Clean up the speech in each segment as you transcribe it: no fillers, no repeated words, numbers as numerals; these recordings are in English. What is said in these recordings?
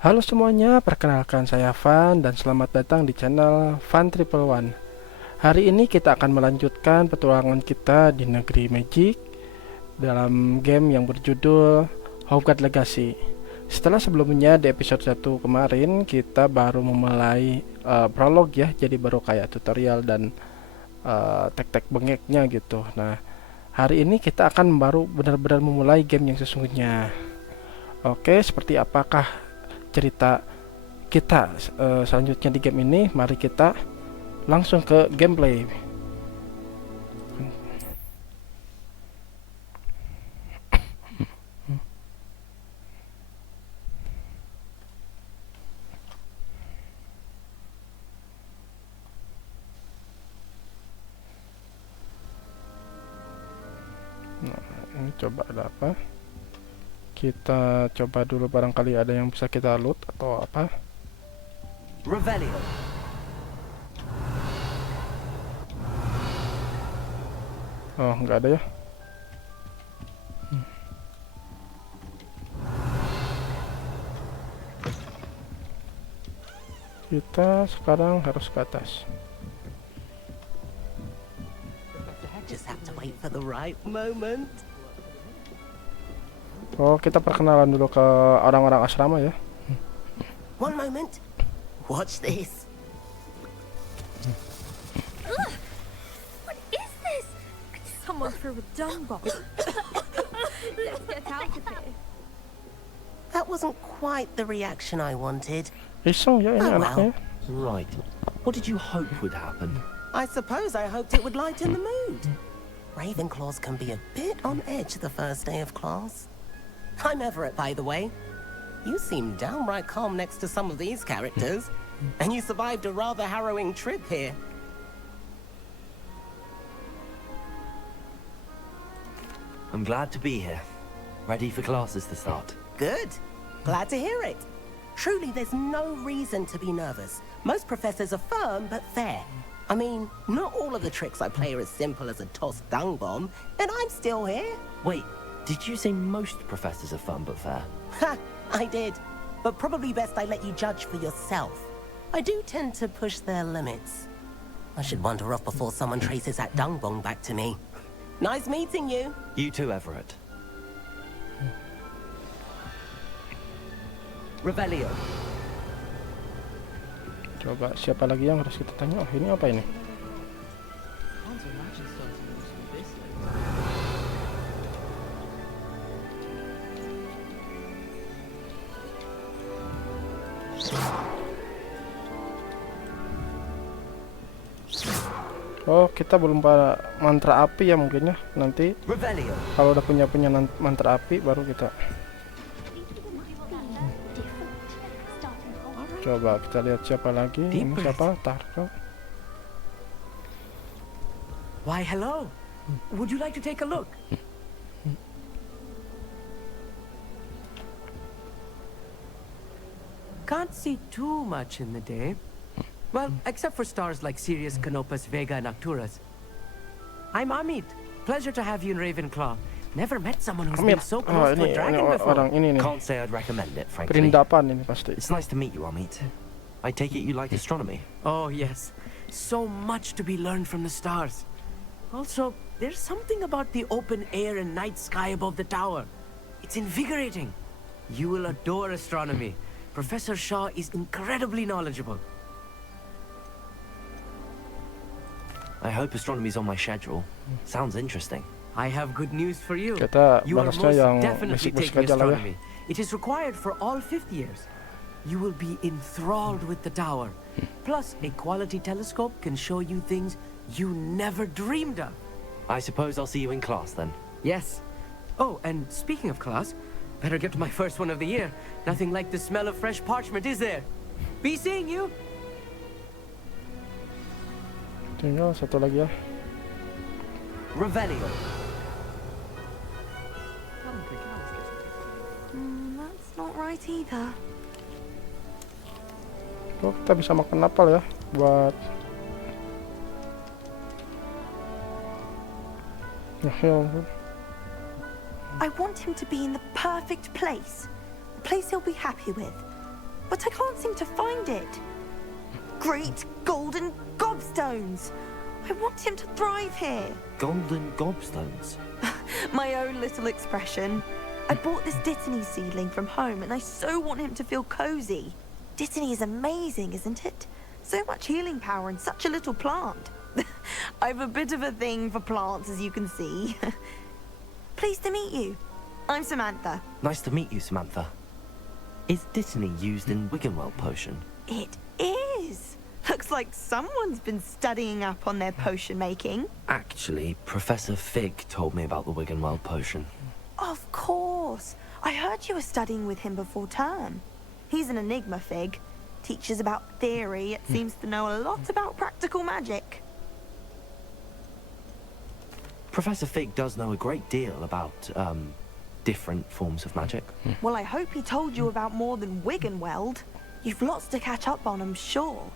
Halo semuanya, perkenalkan saya Van dan selamat datang di channel Van111. Hari ini kita akan melanjutkan petualangan kita di negeri Magic dalam game yang berjudul Hogwarts Legacy. Setelah sebelumnya di episode 1 kemarin kita baru memulai prolog ya, jadi baru kayak tutorial dan tek-tek bengeknya gitu. Nah, hari ini kita akan baru benar-benar memulai game yang sesungguhnya. Oke, seperti apakah cerita kita selanjutnya di game ini? Mari kita langsung ke gameplay. Nah, ini coba ada apa? Kita coba dulu, barangkali ada yang bisa kita loot atau apa. Revelio. Oh, nggak ada ya. Kita sekarang harus ke atas. Just have to wait for the right moment. Oh, kita perkenalan dulu ke orang-orang asrama ya. One moment. Watch this. What is this? Someone threw a dung bomb. Let's get out of here. That wasn't quite the reaction I wanted. Iseng ya ini Oh, anaknya. Right. What did you hope would happen? I suppose I hoped it would lighten the mood. Ravenclaws can be a bit on edge the first day of class. I'm Everett, by the way. You seem downright calm next to some of these characters. And you survived a rather harrowing trip here. I'm glad to be here. Ready for classes to start. Good. Glad to hear it. Truly, there's no reason to be nervous. Most professors are firm but fair. I mean, not all of the tricks I play are as simple as a tossed dung bomb, and I'm still here. Wait, did you say most professors are fun but fair? Ha! I did. But probably best I let you judge for yourself. I do tend to push their limits. I should wander off before someone traces that dung bomb back to me. Nice meeting you. You too, Everett. Revelio. Coba siapa lagi yang harus kita tanya? Oh, ini apa ini? Oh, kita belum pada mantra api ya mungkin ya. Nanti Revelio. kalau udah punya mantra api baru kita. Coba kita lihat siapa lagi. Ini siapa? Tarka. Why, hello. Would you like to take a look? Can't see too much in the day. Well, except for stars like Sirius, Canopus, Vega, and Arcturus. I'm Amit. Pleasure to have you in Ravenclaw. Never met someone who's been so close to a dragon before. Orang ini nih. Can't say I'd recommend it, frankly. Perindapan ini pasti. It's nice to meet you, Amit. I take it you like astronomy. Oh, yes. So much to be learned from the stars. Also, there's something about the open air and night sky above the tower. It's invigorating. You will adore astronomy. Professor Shaw is incredibly knowledgeable. I hope astronomy's on my schedule. Sounds interesting. I have good news for you. Kita You are balasnya most yang definitely basic-basic taking aja lah ya. astronomy. It is required for all fifth years. You will be enthralled with the tower. Plus, a quality telescope can show you things you never dreamed of. I suppose I'll see you in class then. Yes. Oh, and speaking of class, better get to my first one of the year. Nothing like the smell of fresh parchment, is there? Be seeing you. Tinggal satu lagi ya. Revelio. That's not right either. Oh, kita bisa makan apel ya buat ya. I want him to be in the perfect place. A place he'll be happy with. but I can't seem to find it. Great golden gobstones! I want him to thrive here. Golden gobstones. My own little expression. I bought this Dittany seedling from home and I so want him to feel cozy. Dittany is amazing, isn't it? So much healing power in such a little plant. I've a bit of a thing for plants, as you can see. Pleased to meet you. I'm Samantha. Nice to meet you, Samantha. Is Dittany used in Wiggenweld potion? It is. Looks like someone's been studying up on their potion making. Actually, Professor Fig told me about the Wiggenweld potion. Of course. I heard you were studying with him before term. He's an enigma, Fig. Teaches about theory, yet seems to know a lot about practical magic. Professor Fig does know a great deal about, different forms of magic. Well, I hope he told you about more than Wiggenweld. You've lots to catch up on, I'm sure.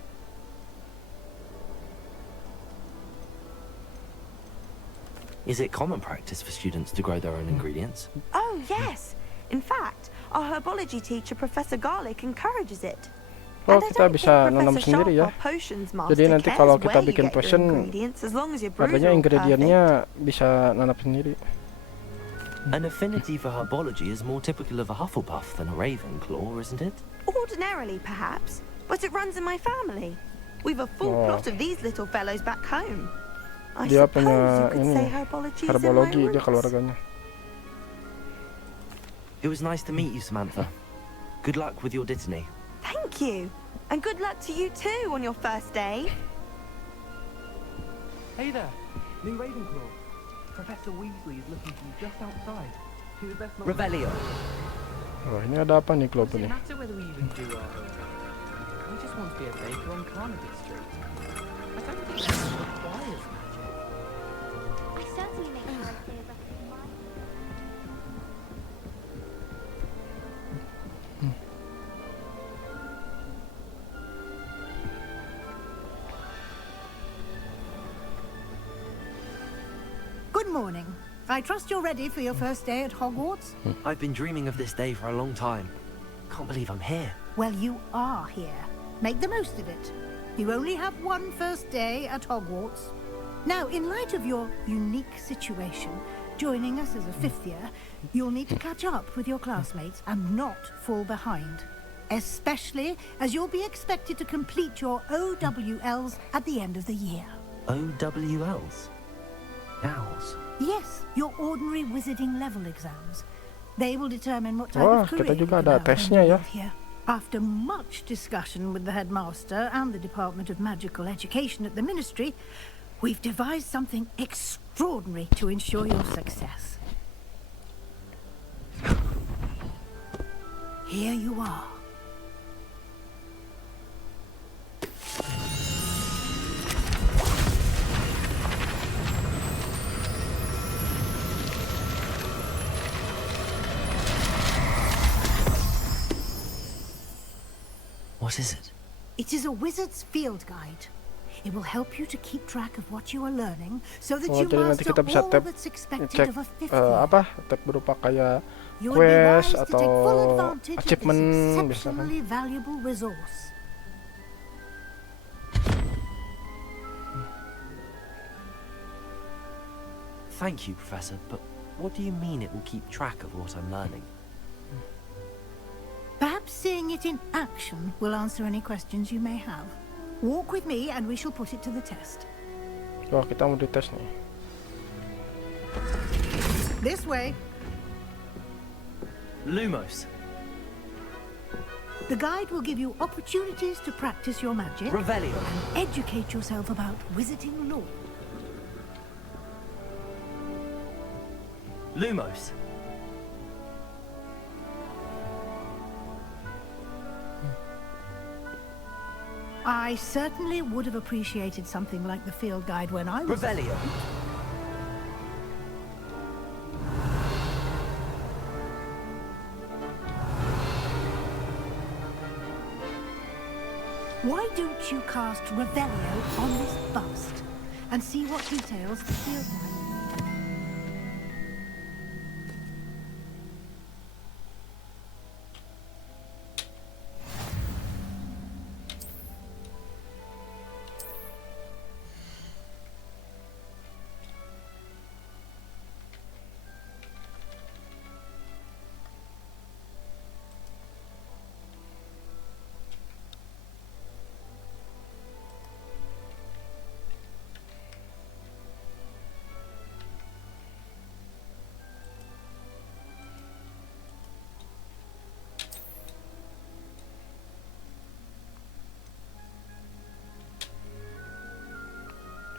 Is it common practice for students to grow their own ingredients? Oh, yes. In fact, our herbology teacher, Professor Garlic, encourages it. Oh, And I kita don't bisa think nanam Professor sendiri Sharp, ya. our potions Jadi master, nanti cares kalau where kita you bikin get your potion, ingredients, as long as your brews katanya are all ingredientnya perfect. bisa nanam sendiri. An affinity for herbology is more typical of a Hufflepuff than a Ravenclaw, isn't it? Ordinarily, perhaps, but it runs in my family. We've a full Oh. plot of these little fellows back home. I Dia suppose punya you could ini say herbology is in my herbologi dia roots. keluarganya. It was nice to meet you, Samantha. Good luck with your Dittany. Thank you. And good luck to you too on your first day. Hey there, new Ravenclaw. Professor Weasley is looking for you just outside. To the best of Revelio. Wah, ini ada apa nih Globe Does it nih? matter whether we even do our homework? We just want to be a baker on Carnaby Street. I don't think that requires magic. I certainly make sure I stay abreast of my... Good morning. I trust you're ready for your first day at Hogwarts? I've been dreaming of this day for a long time. Can't believe I'm here. Well, you are here. Make the most of it. You only have one first day at Hogwarts. Now, in light of your unique situation, joining us as a fifth year, you'll need to catch up with your classmates and not fall behind. Especially as you'll be expected to complete your OWLs at the end of the year. OWLs? Owls? Yes, your ordinary wizarding level exams. They will determine what type Wah, of career kita you juga ada develop when tesnya you ya. live here. After much discussion with the headmaster and the Department of Magical Education at the Ministry, we've devised something extraordinary to ensure your success. Here you are. What is it? It is a wizard's field guide. It will help you to keep track of what you are learning so that Oh, you jadi nanti master kita bisa all tab that's expected cek of a fifth year. apa tab berupa kayak You would be wise quest to take full atau advantage of achievement this misalkan. exceptionally valuable resource. Thank you, Professor, but what do you mean it will keep track of what I'm learning? Perhaps seeing it in action will answer any questions you may have. Walk with me and we shall put it to the test. Wah, kita mau dites nih. This way. Lumos. The guide will give you opportunities to practice your magic Revelio. and educate yourself about wizarding lore. Lumos. I certainly would have appreciated something like the field guide when I was... Revelio. Why don't you cast Revelio on this bust and see what details the field guide...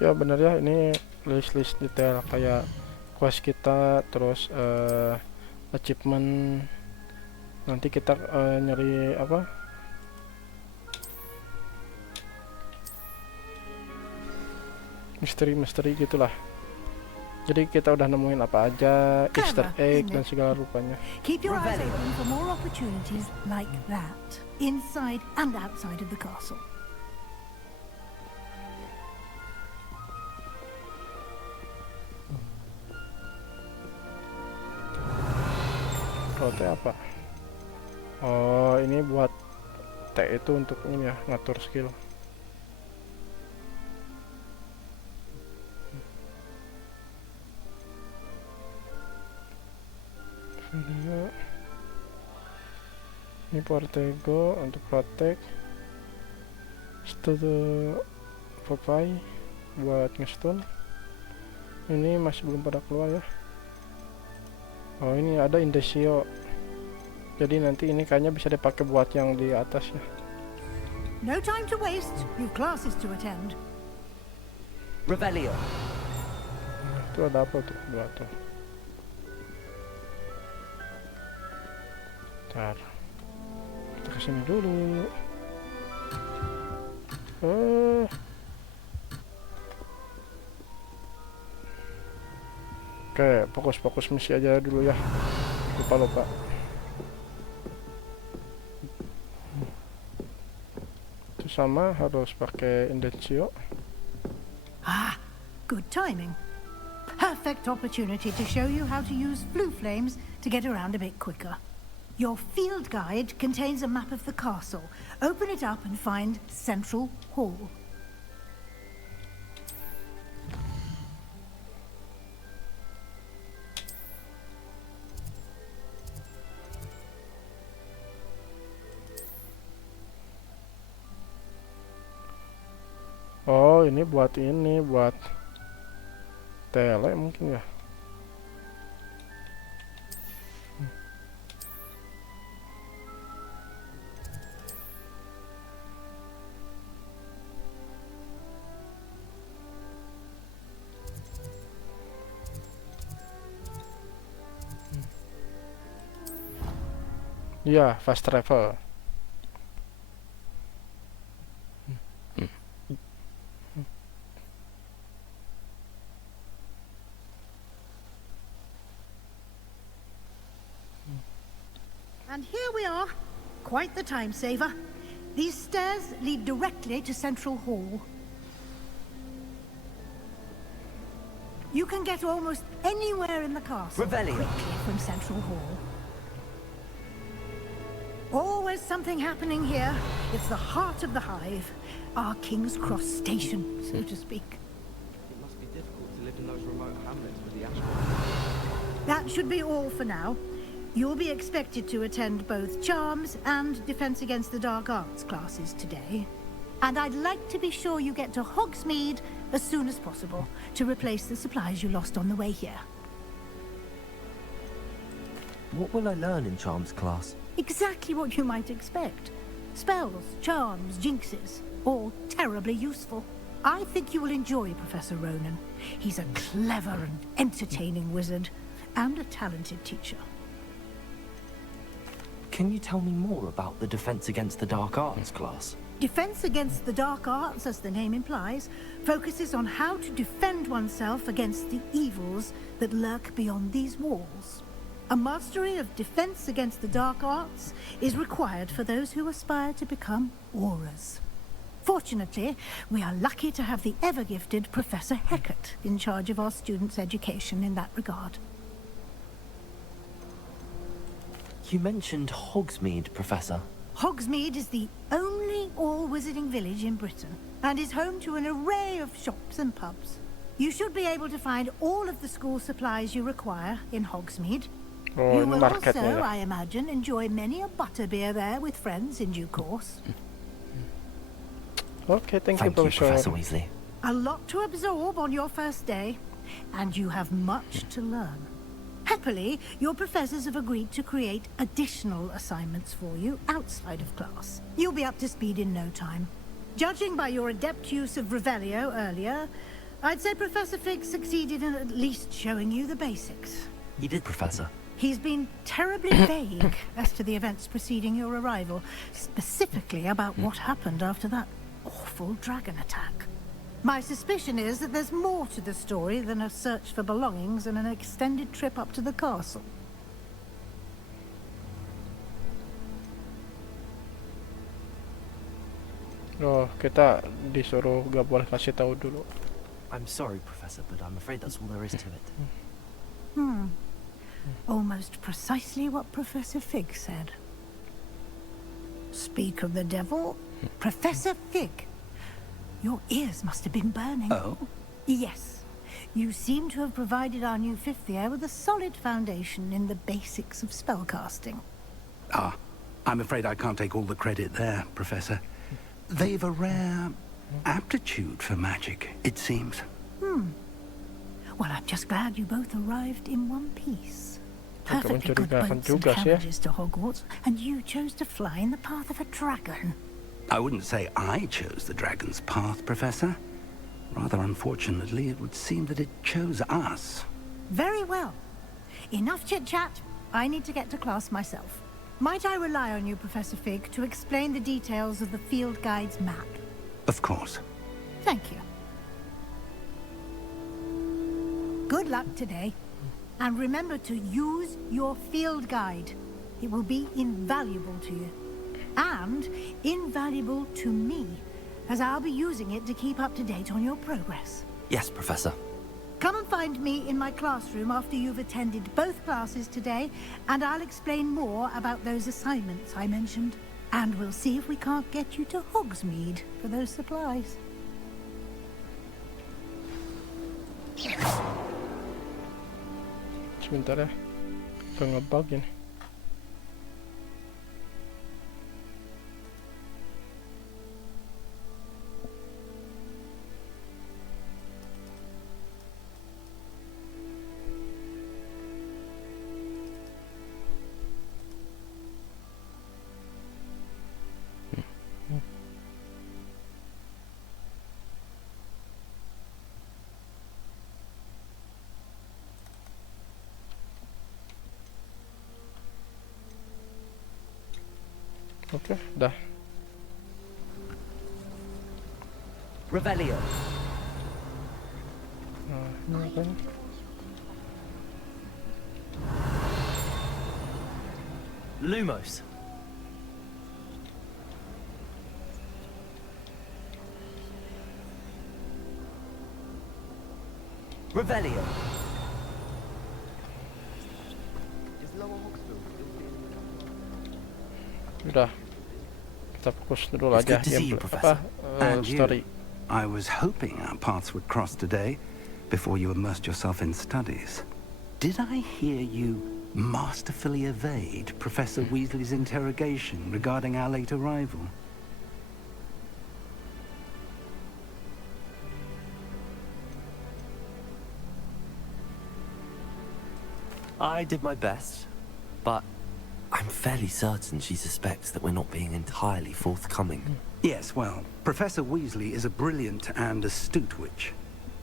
ya bener ya, ini list detail kayak quest kita, terus achievement. Nanti kita nyari apa, misteri gitulah. Jadi kita udah nemuin apa aja, Easter egg dan segala rupanya. Keep your eyes open for more opportunities like that, inside and outside of the castle. Oh, T apa? Oh, ini buat T itu untuk ini ya, ngatur skill. Ini Portego untuk protect. Stun Popeye buat ngestun. Ini masih belum pada keluar ya. Oh, ini ada Indesio. Jadi nanti ini kayaknya bisa dipakai buat yang di atas ya. No time to waste. You've classes to attend. Revelio. Nah, itu ada apa tuh? Dua tuh. Ntar kita kesini dulu. Oke, fokus misi aja dulu ya. Lupa. Itu sama, harus pakai Indesio. Ah, good timing. Perfect opportunity to show you how to use blue flames to get around a bit quicker. Your field guide contains a map of the castle. Open it up and find Central Hall. Oh, ini buat tele mungkin ya. Ya, fast travel. And here we are. Quite the time saver. These stairs lead directly to Central Hall. You can get almost anywhere in the castle quickly from Central Hall. Always something happening here. It's the heart of the hive. Our King's Cross station, so to speak. It must be difficult to live in those remote hamlets with the asteroids. That should be all for now. You'll be expected to attend both Charms and Defense Against the Dark Arts classes today. And I'd like to be sure you get to Hogsmeade as soon as possible to replace the supplies you lost on the way here. What will I learn in Charms class? Exactly what you might expect. Spells, charms, jinxes, all terribly useful. I think you will enjoy Professor Ronan. He's a clever and entertaining wizard, and a talented teacher. Can you tell me more about the Defense Against the Dark Arts class? Defense Against the Dark Arts, as the name implies, focuses on how to defend oneself against the evils that lurk beyond these walls. A mastery of Defense Against the Dark Arts is required for those who aspire to become Aurors. Fortunately, we are lucky to have the ever-gifted Professor Hecat in charge of our students' education in that regard. You mentioned Hogsmeade, Professor. Hogsmeade is the only all-wizarding village in Britain, and is home to an array of shops and pubs. You should be able to find all of the school supplies you require in Hogsmeade. Oh, You will also, marketnya ya. I imagine, enjoy many a butterbeer there with friends in due course. Okay, thank you, Thank you, Professor Professor. Weasley. A lot to absorb on your first day, and you have much to learn. Happily, your professors have agreed to create additional assignments for you outside of class. You'll be up to speed in no time. Judging by your adept use of Revelio earlier, I'd say Professor Fig succeeded in at least showing you the basics. He did, Professor. He's been terribly vague as to the events preceding your arrival, specifically about what happened after that awful dragon attack. My suspicion is that there's more to the story than a search for belongings and an extended trip up to the castle. Oh, kita disuruh gak boleh kasih tahu dulu. I'm sorry, Professor, but I'm afraid that's all there is to it. Almost precisely what Professor Fig said. Speak of the devil, Professor Fig. Your ears must have been burning. Oh? Yes. You seem to have provided our new fifth year with a solid foundation in the basics of spellcasting. Ah, I'm afraid I can't take all the credit there, Professor. They've a rare aptitude for magic, it seems. Well, I'm just glad you both arrived in one piece. Agak Perfectly good mencurigakan boats and juga sih ya. carriages to Hogwarts, and you chose to fly in the path of a dragon. I wouldn't say I chose the dragon's path, Professor. Rather unfortunately, it would seem that it chose us. Very well. Enough chit-chat. I need to get to class myself. Might I rely on you, Professor Fig, to explain the details of the field guide's map? Of course. Thank you. Good luck today. And remember to use your field guide. It will be invaluable to you. And invaluable to me, as I'll be using it to keep up to date on your progress. Yes, Professor. Come and find me in my classroom after you've attended both classes today, and I'll explain more about those assignments I mentioned. And we'll see if we can't get you to Hogsmeade for those supplies. Sebentar ya, ngebug ini. Oke, dah. Revelio. Nah, ini apa ini? Lumos. Revelio. Udah. Kita fokus dulu It's aja good to see you, apa Professor. And you. story. I was hoping our paths would cross today before you immersed yourself in studies. Did I hear you masterfully evade Professor Weasley's interrogation regarding our late arrival? I did my best, but I'm fairly certain she suspects that we're not being entirely forthcoming. Yes, well, Professor Weasley is a brilliant and astute witch.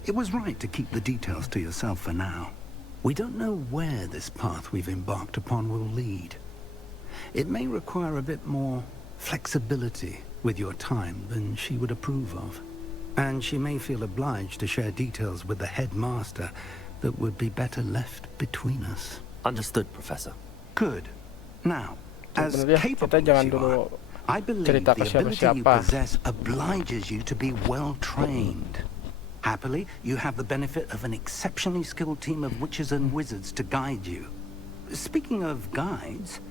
It was right to keep the details to yourself for now. We don't know where this path we've embarked upon will lead. It may require a bit more flexibility with your time than she would approve of. And she may feel obliged to share details with the headmaster that would be better left between us. Understood, Professor. Good. Now, as Sebenarnya capable kita jangan as you dulu are, I believe cerita the ke ability you siapa-siapa. possess obliges you to be well trained. Happily, you have the benefit of an exceptionally skilled team of witches and wizards to guide you. Speaking of guides,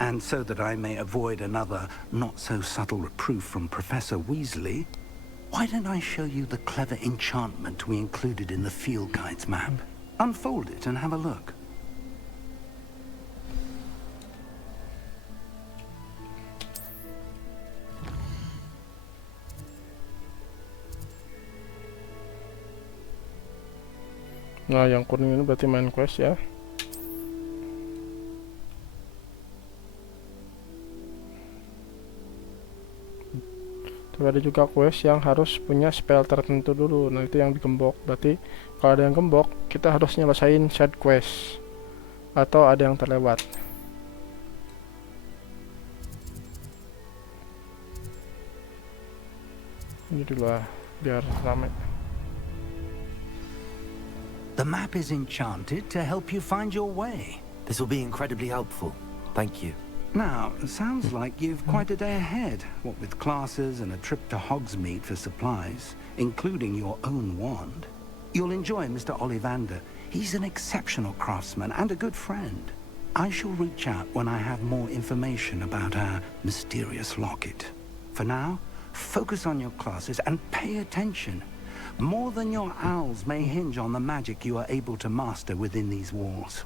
and so that I may avoid another not-so-subtle reproof from Professor Weasley, why don't I show you the clever enchantment we included in the field guide's map? Unfold it and have a look. Nah, yang kuning ini berarti main quest ya. Tapi ada juga quest yang harus punya spell tertentu dulu. Nah itu yang digembok. Berarti kalau ada yang gembok, kita harus nyelesain side quest atau ada yang terlewat. Ini dulu lah, biar rame. The map is enchanted to help you find your way. This will be incredibly helpful. Thank you. Now, sounds like you've quite a day ahead, what with classes and a trip to Hogsmeade for supplies, including your own wand. You'll enjoy Mr. Ollivander. He's an exceptional craftsman and a good friend. I shall reach out when I have more information about our mysterious locket. For now, focus on your classes and pay attention. More than your owls may hinge on the magic you are able to master within these walls.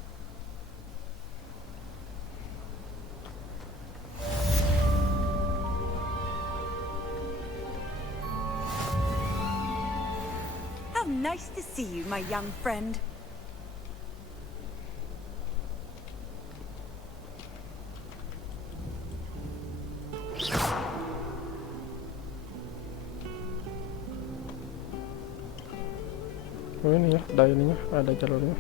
Nice to see you, my young friend. Oh ini ya, ada ininya, ada jalurnya.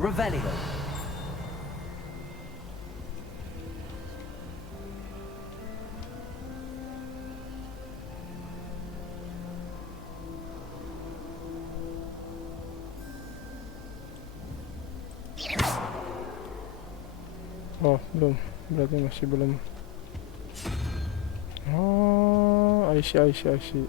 Revelio. Oh, belum. Berarti masih belum. Oh, I see.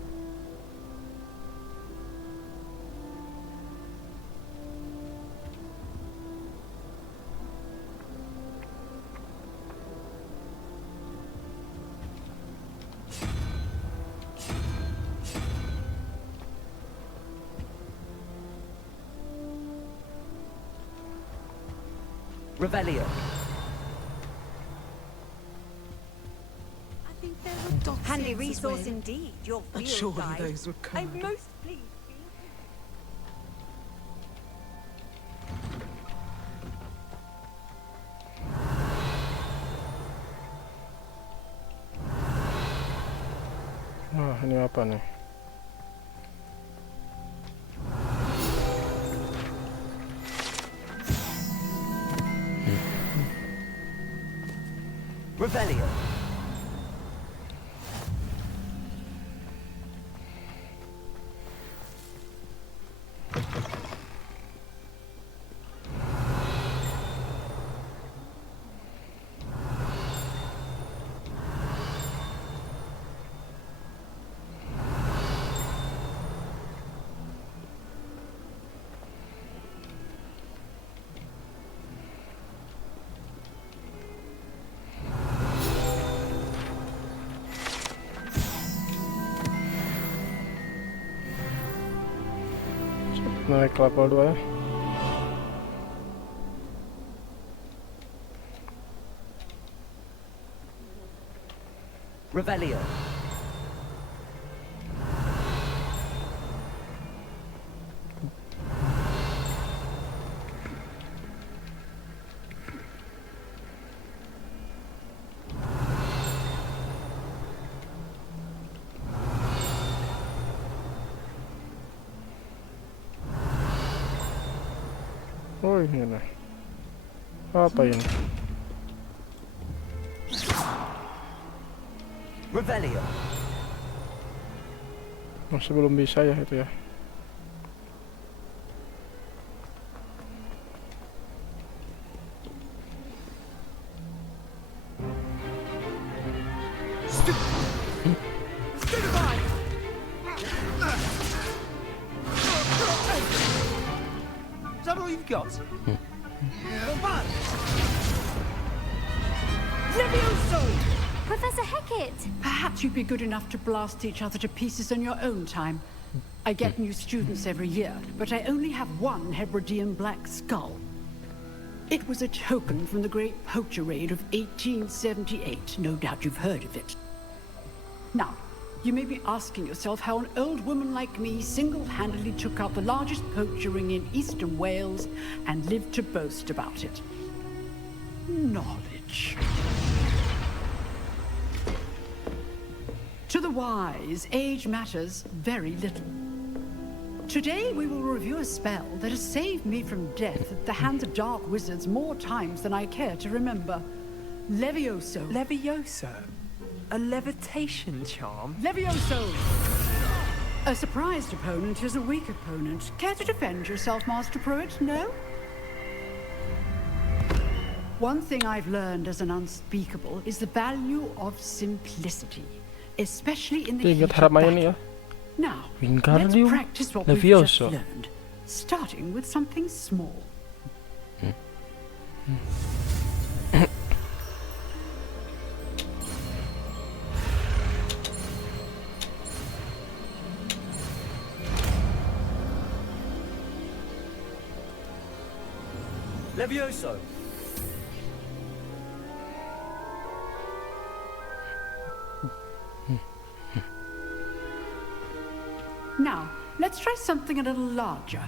Revelio. I think there were dots. Handy resource indeed. Your field guide. I'm most pleased. Wah, ini apa nih? Revelio. Naik ke level 2 ya. Revelio. Oh ini lah. Apa ini? Revelio. Masih belum bisa ya itu ya. Is that all you've got? Levioso! Professor Hecat! Perhaps you'd be good enough to blast each other to pieces in your own time. I get new students every year, but I only have one Hebridean black skull. It was a token from the Great Poacher Raid of 1878. No doubt you've heard of it. Now, you may be asking yourself how an old woman like me single-handedly took out the largest poacher ring in eastern Wales and lived to boast about it. Knowledge. To the wise, age matters very little. Today we will review a spell that has saved me from death at the hands of dark wizards more times than I care to remember. Levioso. Levioso? A levitation charm? Levioso! A surprised opponent is a weak opponent. Care to defend yourself, Master Pruitt? No? One thing I've learned as an unspeakable is the value of simplicity, especially in the heat of battle. Now, let's practice what we've just learned, starting with something small. Levioso! Now, let's try something a little larger.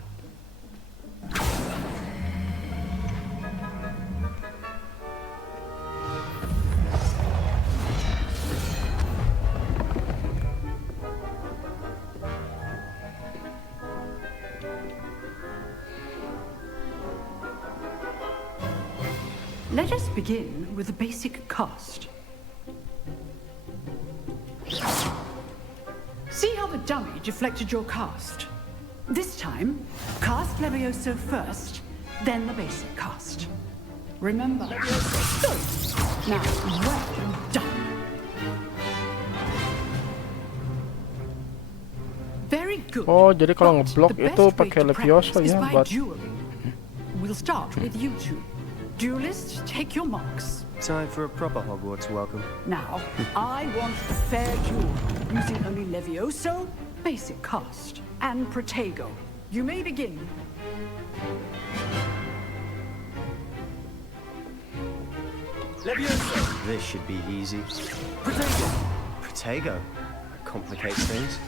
Let us begin with the basic cast. See how the dummy deflected your cast? This time, cast Levioso first, then the basic cast. Remember, Levioso. Now, well done. Very good. Oh, jadi kalau ngeblok itu pakai Levioso ya buat. We'll start with you two. Duelists, take your marks. Time for a proper Hogwarts welcome. Now, I want a fair duel, using only Levioso, basic cast, and Protego. You may begin. Levioso! This should be easy. Protego! Protego? That complicates things.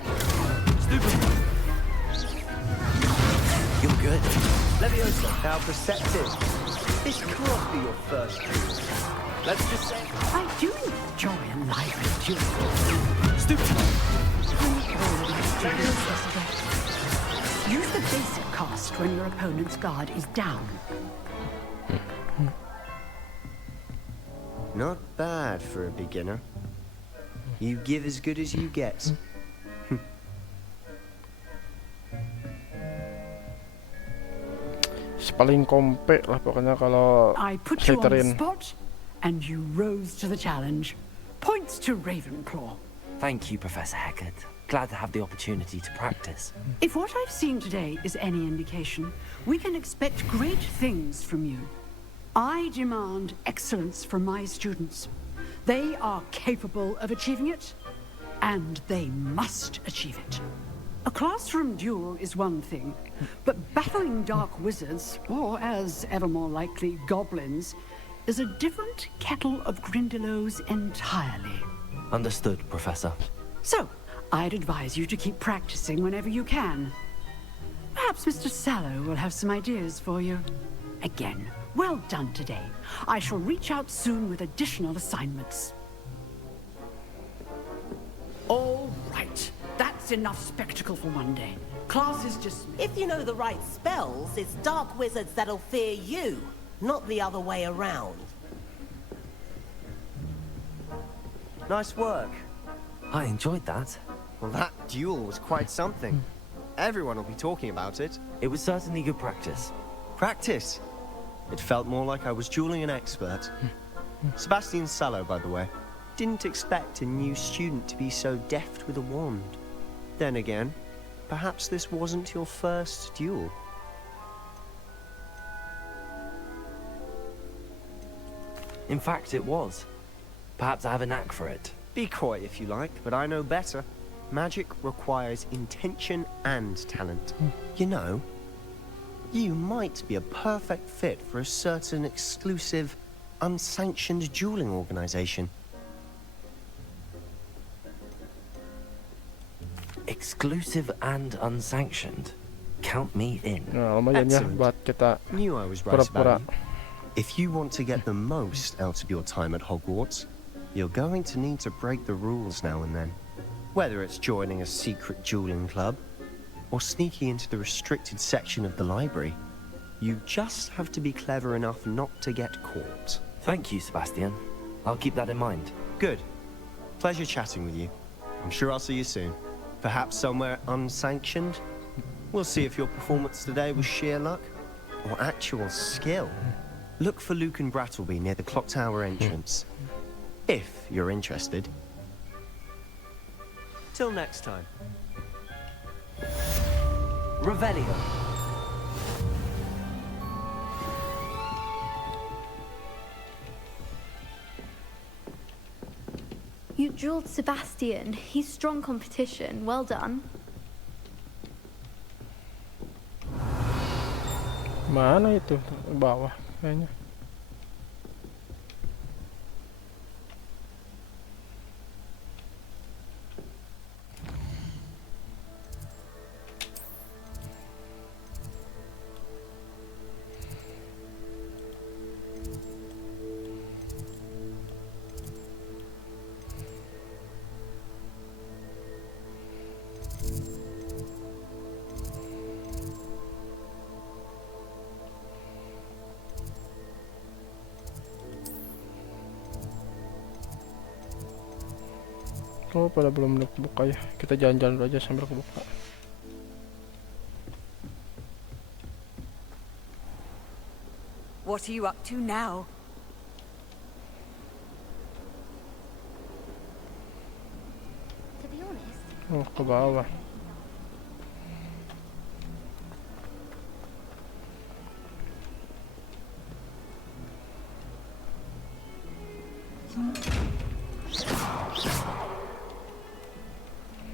Stupid! You're good. Levioso, how perceptive. This can't be your first duel. Let's just say... I do enjoy a lively duel. Stupid! Use the basic cast when your opponent's guard is down. Not bad for a beginner. You give as good as you get. Paling kompe lah pokoknya kalau I put you on the spot, and you rose to the challenge. Points to Ravenclaw. Thank you, Professor Hecat. Glad to have the opportunity to practice. If what I've seen today is any indication, we can expect great things from you. I demand excellence from my students. They are capable of achieving it, and they must achieve it. A classroom duel is one thing, but battling dark wizards, or as ever more likely, goblins, is a different kettle of Grindylows entirely. Understood, Professor. So, I'd advise you to keep practicing whenever you can. Perhaps Mr. Sallow will have some ideas for you. Again, well done today. I shall reach out soon with additional assignments. All right. That's enough spectacle for one day. Class is just... If you know the right spells, it's dark wizards that'll fear you, not the other way around. Nice work. I enjoyed that. Well, that duel was quite something. Everyone will be talking about it. It was certainly good practice. Practice? It felt more like I was dueling an expert. Sebastian Sallow, by the way. Didn't expect a new student to be so deft with a wand. Then again, perhaps this wasn't your first duel. In fact, it was. Perhaps I have a knack for it. Be coy if you like, but I know better. Magic requires intention and talent. You know, you might be a perfect fit for a certain exclusive, unsanctioned dueling organization. Exclusive and unsanctioned. Count me in. Nah, lumayan ya Excellent. buat kita Knew I was right pura-pura. about you. If you want to get the most out of your time at Hogwarts, you're going to need to break the rules now and then. Whether it's joining a secret dueling club, or sneaking into the restricted section of the library, you just have to be clever enough not to get caught. Thank you, Sebastian. I'll keep that in mind. Good. Pleasure chatting with you. I'm sure I'll see you soon. Perhaps somewhere unsanctioned? We'll see if your performance today was sheer luck or actual skill. Look for Luke and Brattleby near the clock tower entrance. If you're interested. Till next time. Revelio. You drilled Sebastian. He's strong competition. Well done. Mana itu? Bawah kayaknya. Oh, pada belum buka ya. Kita jalan-jalan dulu aja sambil kebuka. What are you up to now? To be honest, Oh, ke bawah.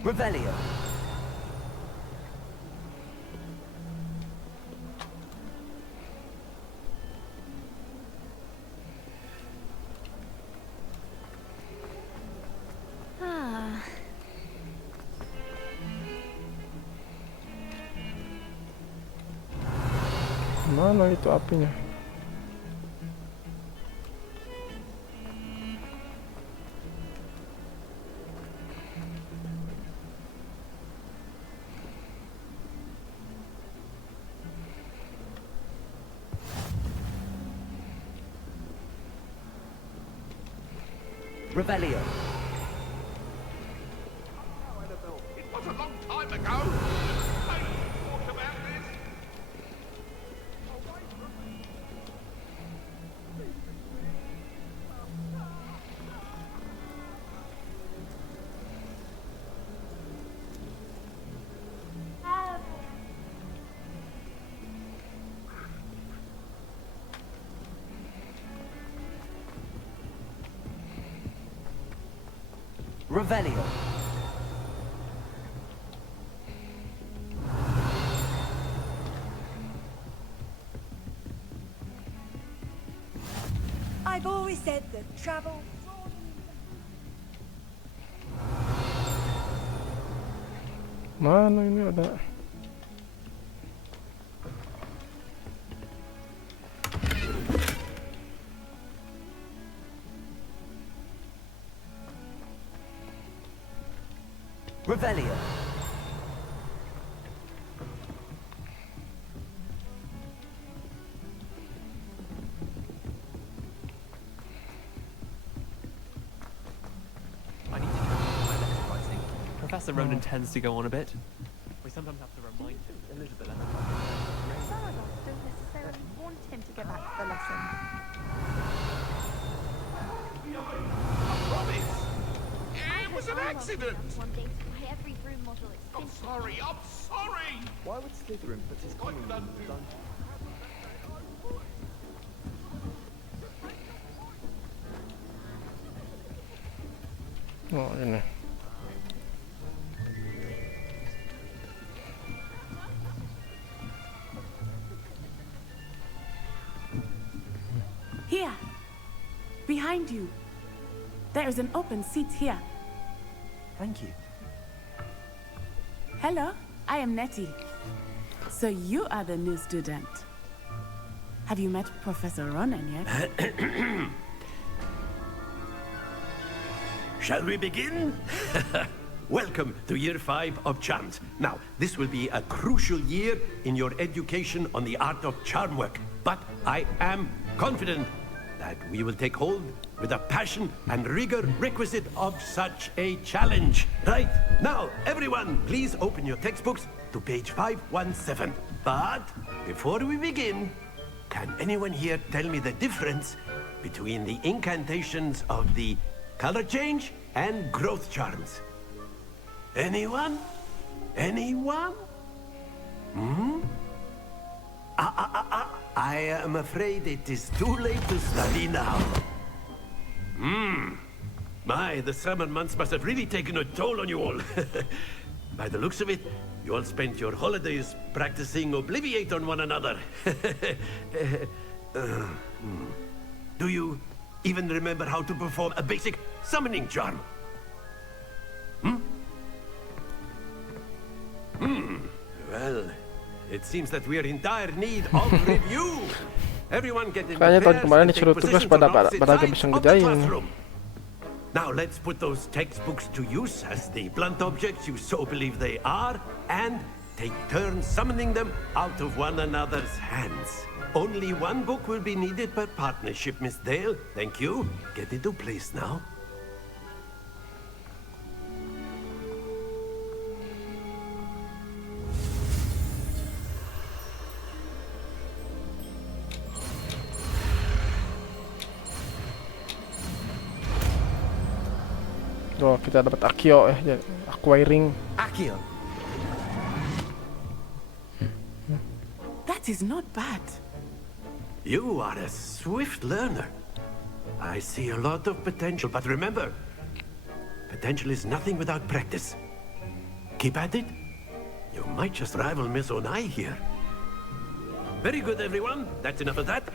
Revelio. Mana itu apinya? Revelio. It was a long time ago. Hey, thought about this? Revelio. I've always said that travel. Mana ini ada? Revelio. I need to check my letter writing. Professor Ronan tends to go on a bit. We sometimes have to remind Elizabeth. Some of us don't necessarily want him to get back to the lesson. Promise. It was an accident. one day to buy every room model I'm extension. sorry. I'm sorry. Why would Slytherin put his common room in the dungeon? Oh, ini. Here, behind you. There is an open seat here. Thank you. Hello, I am Nettie. So you are the new student. Have you met Professor Ronan yet? Shall we begin? Welcome to Year 5 of Charms. Now, this will be a crucial year in your education on the art of charm work. But I am confident that we will take hold with the passion and rigor requisite of such a challenge. Right, now, everyone, please open your textbooks to page 517. But before we begin, can anyone here tell me the difference between the incantations of the color change and growth charms? Anyone? Anyone? I am afraid it is too late to study now. My, the summer months must have really taken a toll on you all. By the looks of it, you all spent your holidays practicing Obliviate on one another. Do you even remember how to perform a basic summoning charm? Well, it seems that we are in dire need of review. Everyone get in Kayaknya tahun pairs kemarin and take disuruh tugas positions pada on opposite gak sides bisa of the ngerjain. classroom. Now let's put those textbooks to use as the blunt objects you so believe they are, and take turns summoning them out of one another's hands. Only one book will be needed per partnership, Miss Dale. Thank you. Get into place now. Oh, kita dapat Akio ya, acquiring. Akio. That is not bad. You are a swift learner. I see a lot of potential, but remember, potential is nothing without practice. Keep at it. You might just rival Miss Onai here. Very good, everyone. That's enough of that.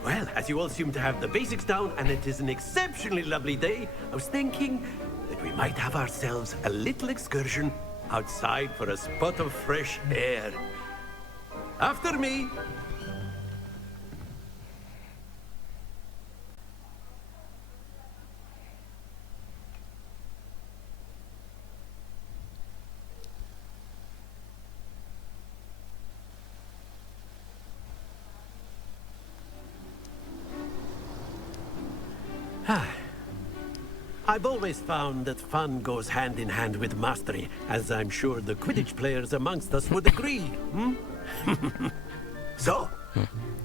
Well, as you all seem to have the basics down, and it is an exceptionally lovely day, I was thinking that we might have ourselves a little excursion outside for a spot of fresh air. After me. I've always found that fun goes hand in hand with mastery, as I'm sure the Quidditch players amongst us would agree. So,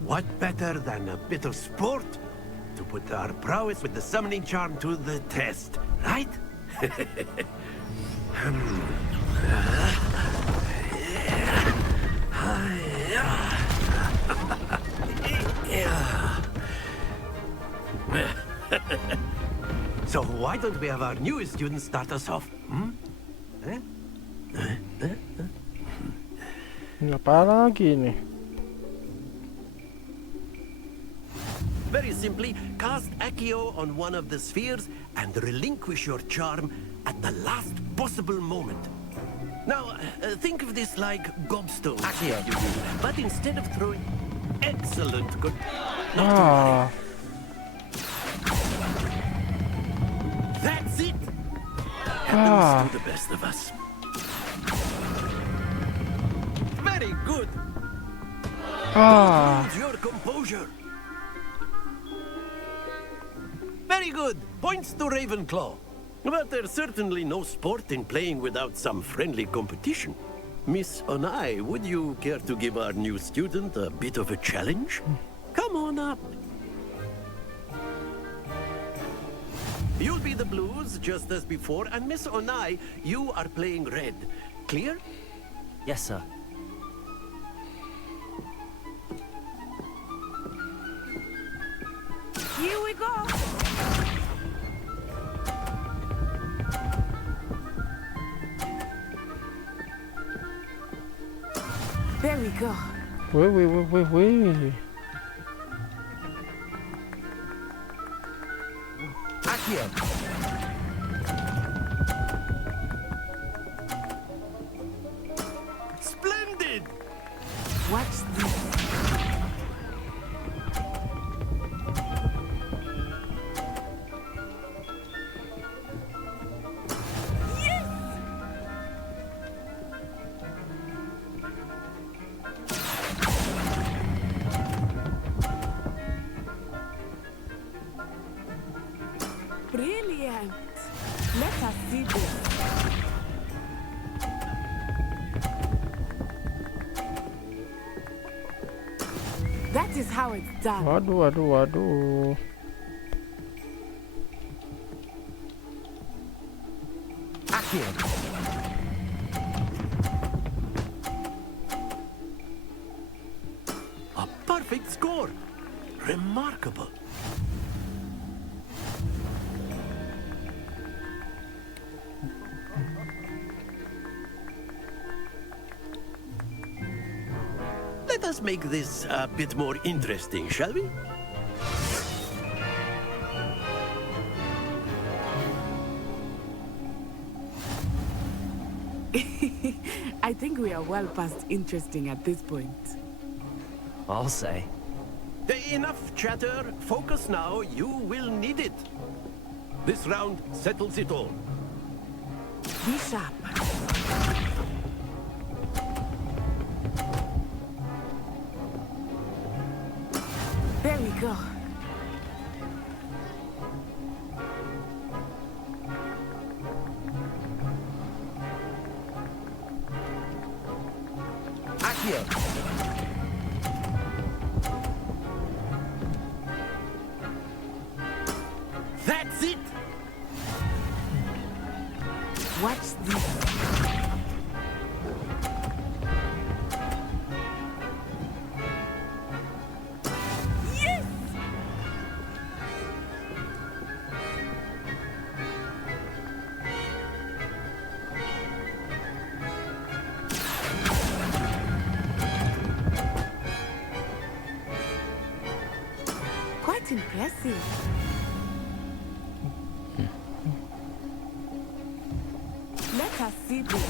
what better than a bit of sport to put our prowess with the summoning charm to the test, right? So why don't we have our newest student start us off? Apa lagi nih? Very simply, cast Accio on one of the spheres and relinquish your charm at the last possible moment. Now, think of this like gobstone. Accio. But instead of throwing... Excellent, good. Not to worry. That's it! Happens to the best of us. Very good! Don't lose your composure. Very good. Points to Ravenclaw. But there's certainly no sport in playing without some friendly competition. Miss Onai, would you care to give our new student a bit of a challenge? Come on up. You'll be the blues, just as before, and Miss Onai, you are playing red. Clear? Yes, sir. Here we go. There we go. Wih. Accio. Splendid! Watch this. Brilliant! Let us see this. That is how it's done. Waduh. Accio. A perfect score. Remarkable. Let us make this a bit more interesting, shall we? I think we are well past interesting at this point. I'll say. Enough chatter. Focus now. You will need it. This round settles it all. Be sharp. There we go. Accio. That's it. Watch this. Quite impressive. Let us see this.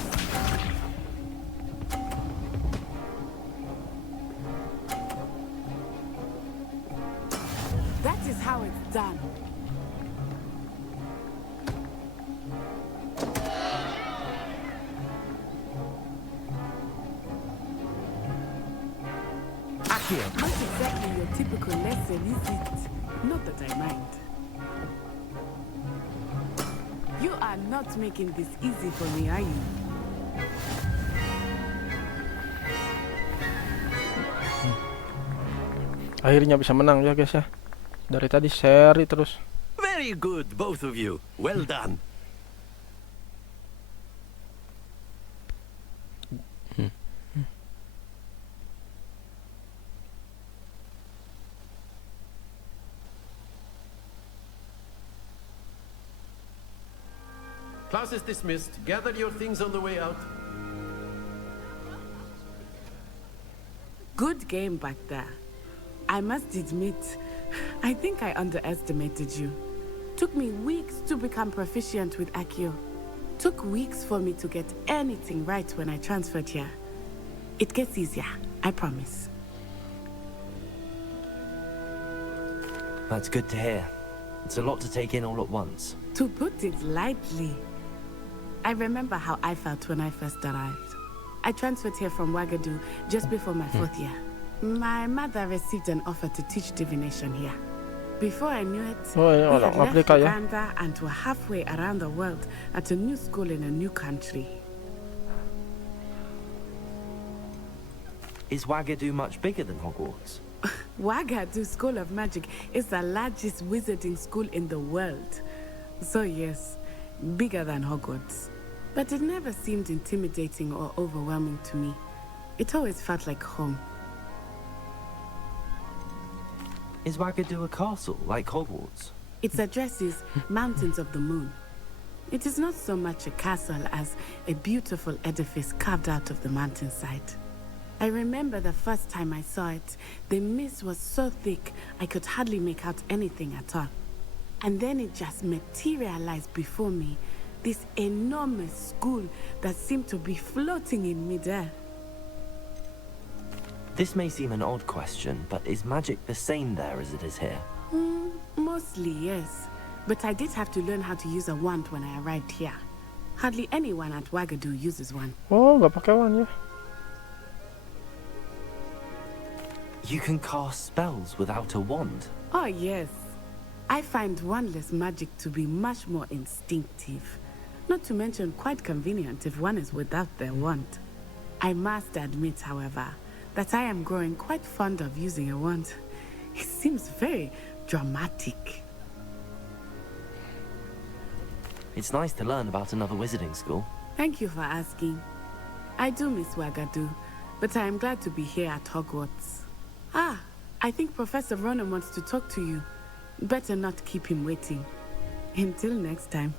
That is how it's done. Accio. Not exactly your typical lesson, is it? Not that I mind. You are not making this easy for me, are you? Akhirnya bisa menang ya guys ya. Dari tadi seri terus. Very good, both of you. Well done. Class is dismissed. Gather your things on the way out. Good game back there. I must admit, I think I underestimated you. Took me weeks to become proficient with Accio. Took weeks for me to get anything right when I transferred here. It gets easier, I promise. That's good to hear. It's a lot to take in all at once. To put it lightly, I remember how I felt when I first arrived. I transferred here from Wagadu just before my 4th year. My mother received an offer to teach divination here. Before I knew it, we had left Uganda and were halfway around the world at a new school in a new country. Is Wagadu much bigger than Hogwarts? Wagadu School of Magic is the largest wizarding school in the world. So yes, bigger than Hogwarts. But it never seemed intimidating or overwhelming to me. It always felt like home. Is Wagadu a castle, like Hogwarts? Its address is Mountains of the Moon. It is not so much a castle as a beautiful edifice carved out of the mountainside. I remember the first time I saw it, the mist was so thick I could hardly make out anything at all. And then it just materialized before me, this enormous school that seemed to be floating in midair. This may seem an odd question, but is magic the same there as it is here? Mostly, yes. But I did have to learn how to use a wand when I arrived here. Hardly anyone at Wagadu uses one. Oh, nggak pakai wand ya? You can cast spells without a wand? Oh, yes. I find wandless magic to be much more instinctive. Not to mention quite convenient if one is without their wand. I must admit, however, that I am growing quite fond of using a wand. It seems very dramatic. It's nice to learn about another wizarding school. Thank you for asking. I do miss Wagadu, but I am glad to be here at Hogwarts. Ah, I think Professor Ronan wants to talk to you. Better not keep him waiting. Until next time.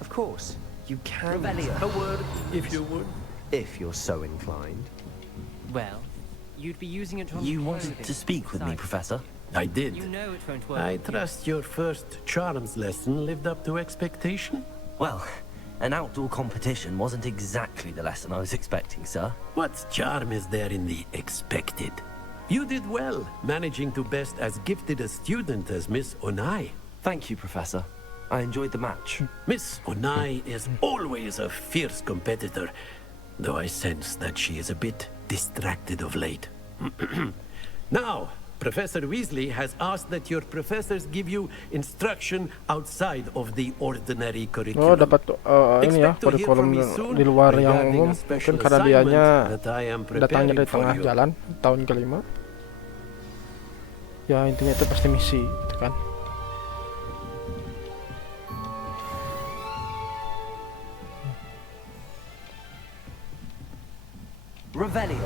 Of course, you can. A word, if you would. If you're so inclined. Well, you'd be using it on You wanted to speak with me, Professor? I did. You know it won't work. I trust your first charms lesson lived up to expectation? Well, an outdoor competition wasn't exactly the lesson I was expecting, sir. What charm is there in the expected? You did well, managing to best as gifted a student as Miss Onai. Thank you, Professor. I enjoyed the match. Miss Onai is always a fierce competitor, though I sense that she is a bit distracted of late. Now, Professor Weasley has asked that your professors give you instruction outside of the ordinary curriculum. Oh, dapat ini ya, kurikulum di luar yang umum. Mungkin karena dianya datangnya dari tengah jalan, tahun kelima. Ya, intinya itu pasti misi, gitu kan. Revelio.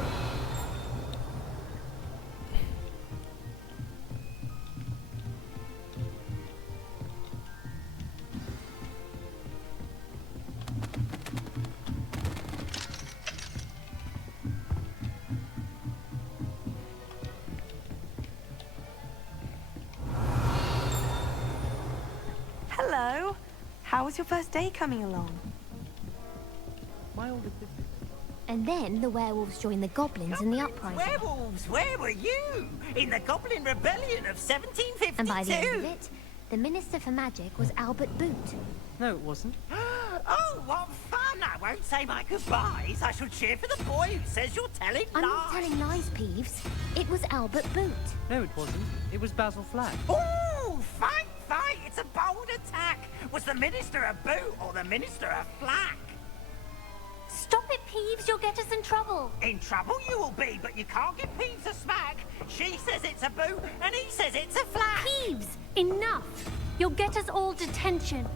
Hello. How was your first day coming along? My older sister. And then the werewolves joined the goblins in the uprising. Werewolves, where were you? In the Goblin Rebellion of 1752? And by the end of it, the Minister for Magic was Albert Boot. No, it wasn't. Oh, what fun! I won't say my goodbyes. I shall cheer for the boy who says you're telling I'm lies. not telling lies, Peeves. It was Albert Boot. No, it wasn't. It was Basil Flack. Ooh, fight! It's a bold attack. Was the Minister a boot or the Minister a flack? Stop it, Peeves. You'll get us in trouble. In trouble you will be, but you can't give Peeves a smack. She says it's a boot, and he says it's a flack. Peeves, enough. You'll get us all detention.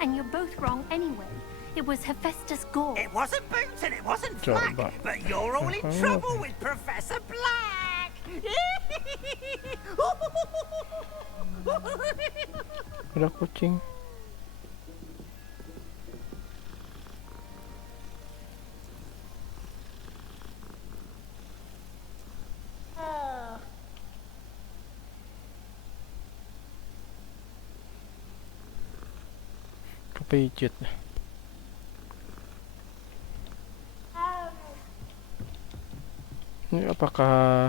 And you're both wrong anyway. It was Hephaestus Gore. It wasn't boot and it wasn't flack, but you're all in trouble with Professor Black. Ada kucing. Kepijit. Ini apakah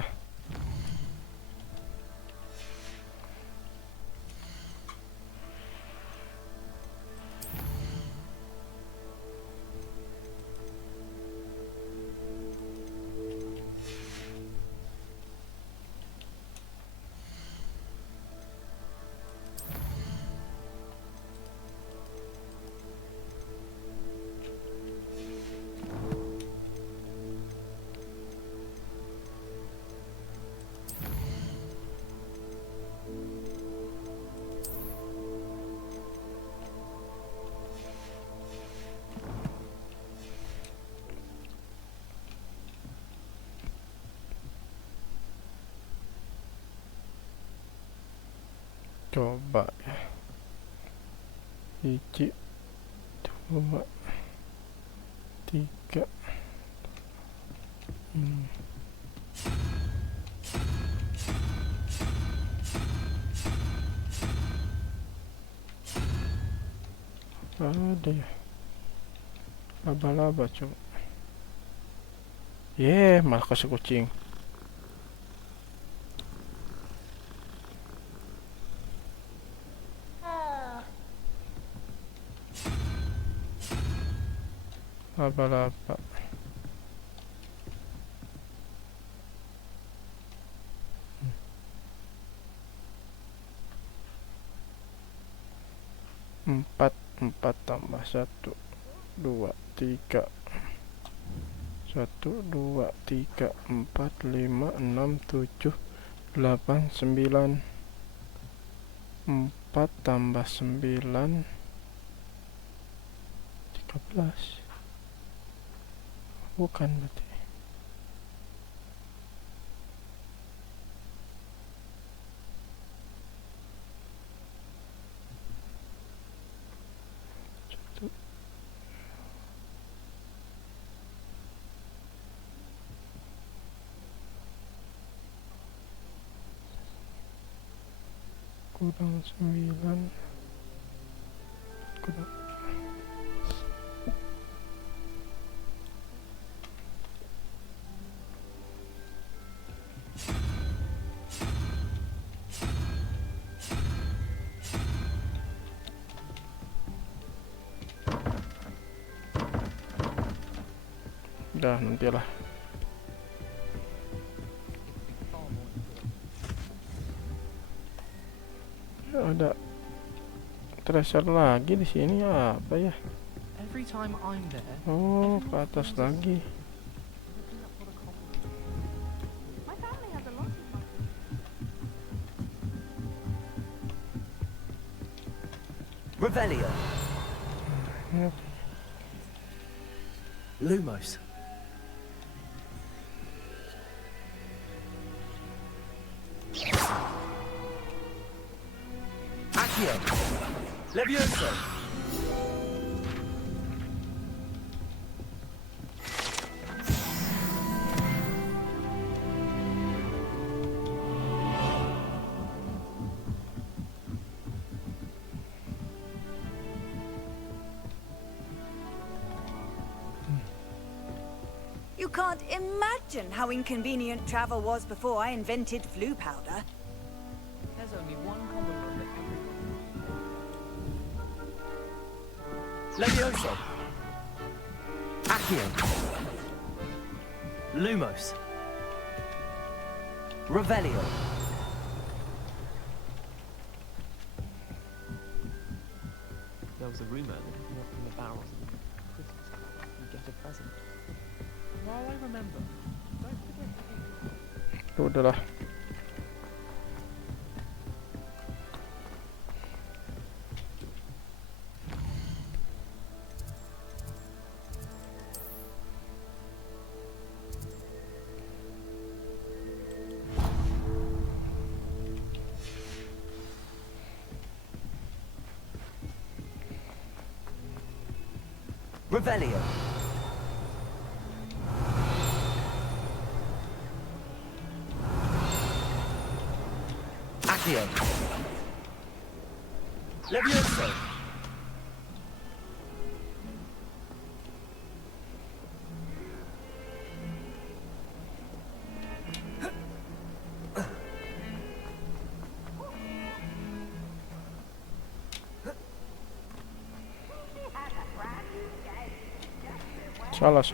coba ya, 1, 2, 3. Ada ya laba-laba coba. Malah kasih kucing. Laba-laba. Empat tambah 1, 2, 3. 1, 2, 3, 4, 5, 6, 7, 8, 9. 4 tambah 9, 13. Bukan berarti. Kurang 9 kurang. Udah nantilah. Ada treasure lagi di sini, apa ya? Every time I'm there. Oh, ke atas lagi. My family has a lot of money. Revelio. Yep. Lumos. Accio. Levioso. You can't imagine how inconvenient travel was before I invented flu powder. There's only one common one that everyone. Levioso. Accio. Lumos. Revelio. There was a rumor that if you open the barrels of the Christmas, you get a present. While I remember, don't forget the Udahlah. Revelio. Accio. Levioso. Salah.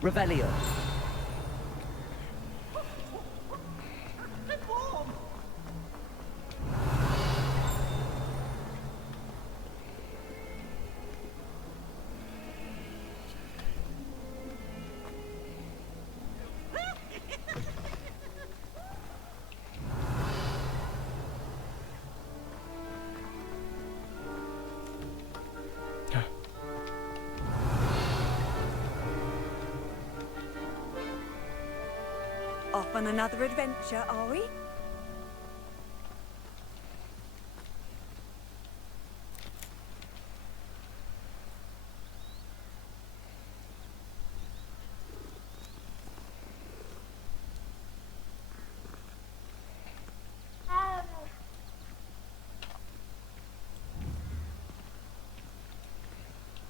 Revelio. Off on another adventure, are we?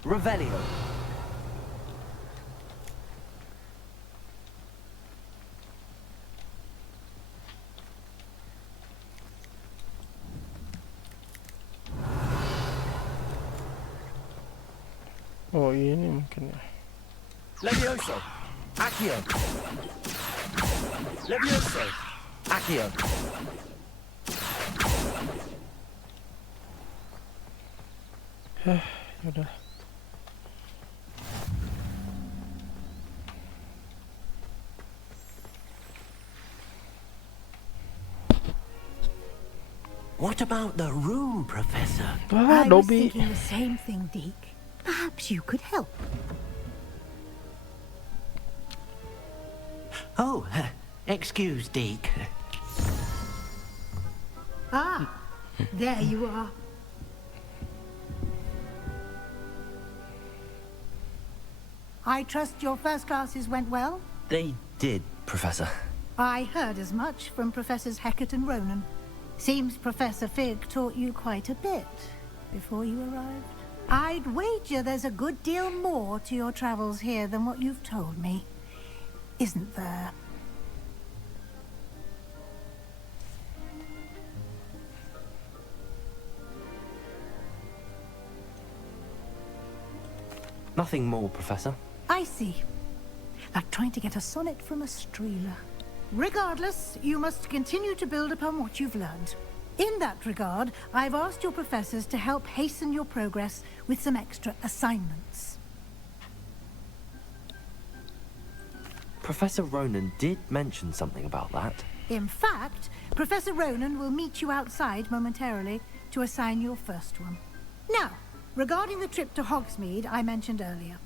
Revelio. Oh ini mungkin ya. Levioso. Accio. Levioso. Accio. Yaudah. What about the room, Professor? I was thinking the same thing, Deke. Perhaps you could help. Oh, excuse, Deke. Ah, there you are. I trust your first classes went well? They did, Professor. I heard as much from Professors Hecat and Ronan. Seems Professor Fig taught you quite a bit before you arrived. I'd wager there's a good deal more to your travels here than what you've told me. Isn't there? Nothing more, Professor. I see. Like trying to get a sonnet from a streeler. Regardless, you must continue to build upon what you've learned. In that regard, I've asked your professors to help hasten your progress with some extra assignments. Professor Ronan did mention something about that. In fact, Professor Ronan will meet you outside momentarily to assign your first one. Now, regarding the trip to Hogsmeade I mentioned earlier,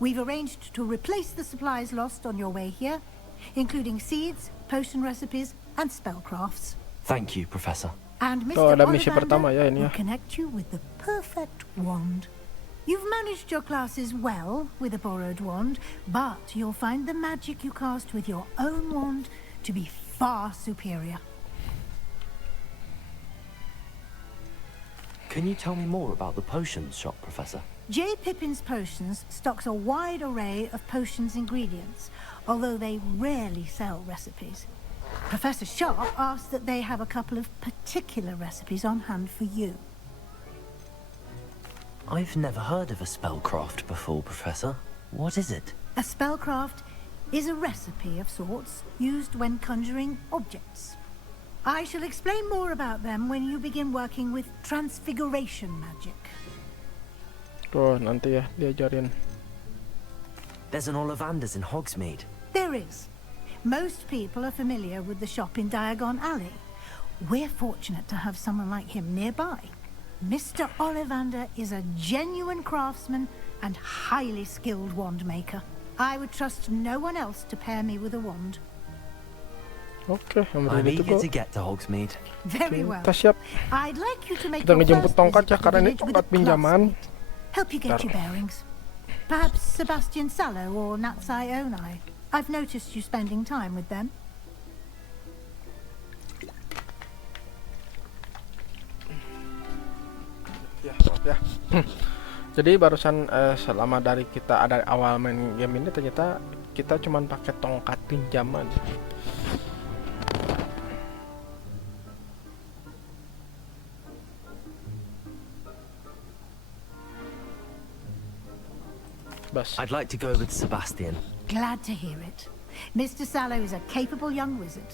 we've arranged to replace the supplies lost on your way here, including seeds, potion recipes, and spellcrafts. Thank you, Professor. And Mr. Ollivander will connect you with the perfect wand. You've managed your classes well with a borrowed wand, but you'll find the magic you cast with your own wand to be far superior. Can you tell me more about the potions shop, Professor? J. Pippin's Potions stocks a wide array of potions ingredients, although they rarely sell recipes. Professor Sharp asked that they have a couple of particular recipes on hand for you. I've never heard of a spellcraft before, Professor. What is it? A spellcraft is a recipe of sorts used when conjuring objects. I shall explain more about them when you begin working with transfiguration magic. Oh, nanti ya diajarin. There's an Ollivander's in Hogsmeade. There is. Most people are familiar with the shop in Diagon Alley. We're fortunate to have someone like him nearby. Mr. Ollivander is a genuine craftsman and highly skilled wand maker. I would trust no one else to pair me with a wand. Okay, I'm eager to get to Hogsmeade. Very well. Kita siap. I'd like you to make Kita your ngejemput first tongkat visit ya to the karena ini village with tongkat a pinjaman. glassmith. Help you get your bearings. Perhaps Sebastian Sallow or Natsai Onai. I've noticed you spending time with them. Ya. Jadi barusan selama dari kita ada awal main game ini ternyata kita cuman pakai tongkat pinjaman. I'd like to go with Sebastian. Glad to hear it. Mr. Sallow is a capable young wizard,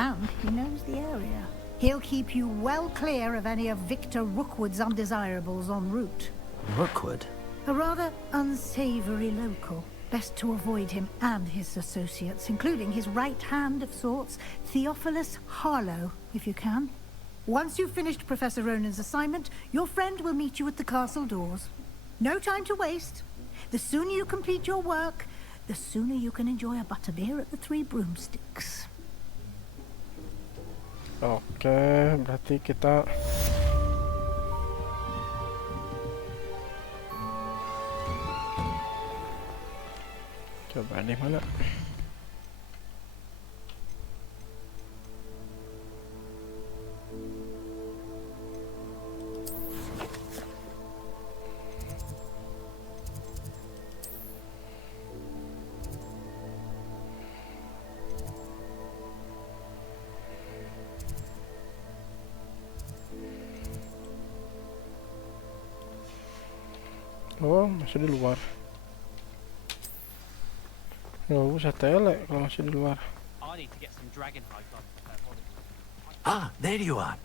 and he knows the area. He'll keep you well clear of any of Victor Rookwood's undesirables en route. Rookwood? A rather unsavory local. Best to avoid him and his associates, including his right hand of sorts, Theophilus Harlow, if you can. Once you've finished Professor Ronan's assignment, your friend will meet you at the castle doors. No time to waste. The sooner you complete your work, the sooner you can enjoy a butterbeer at the Three Broomsticks. Oke, berarti kita coba deh mana. Oh, masih di luar. Nggak usah tele kalau masih di luar. I need to get some dragon hide on. Ah, there you are.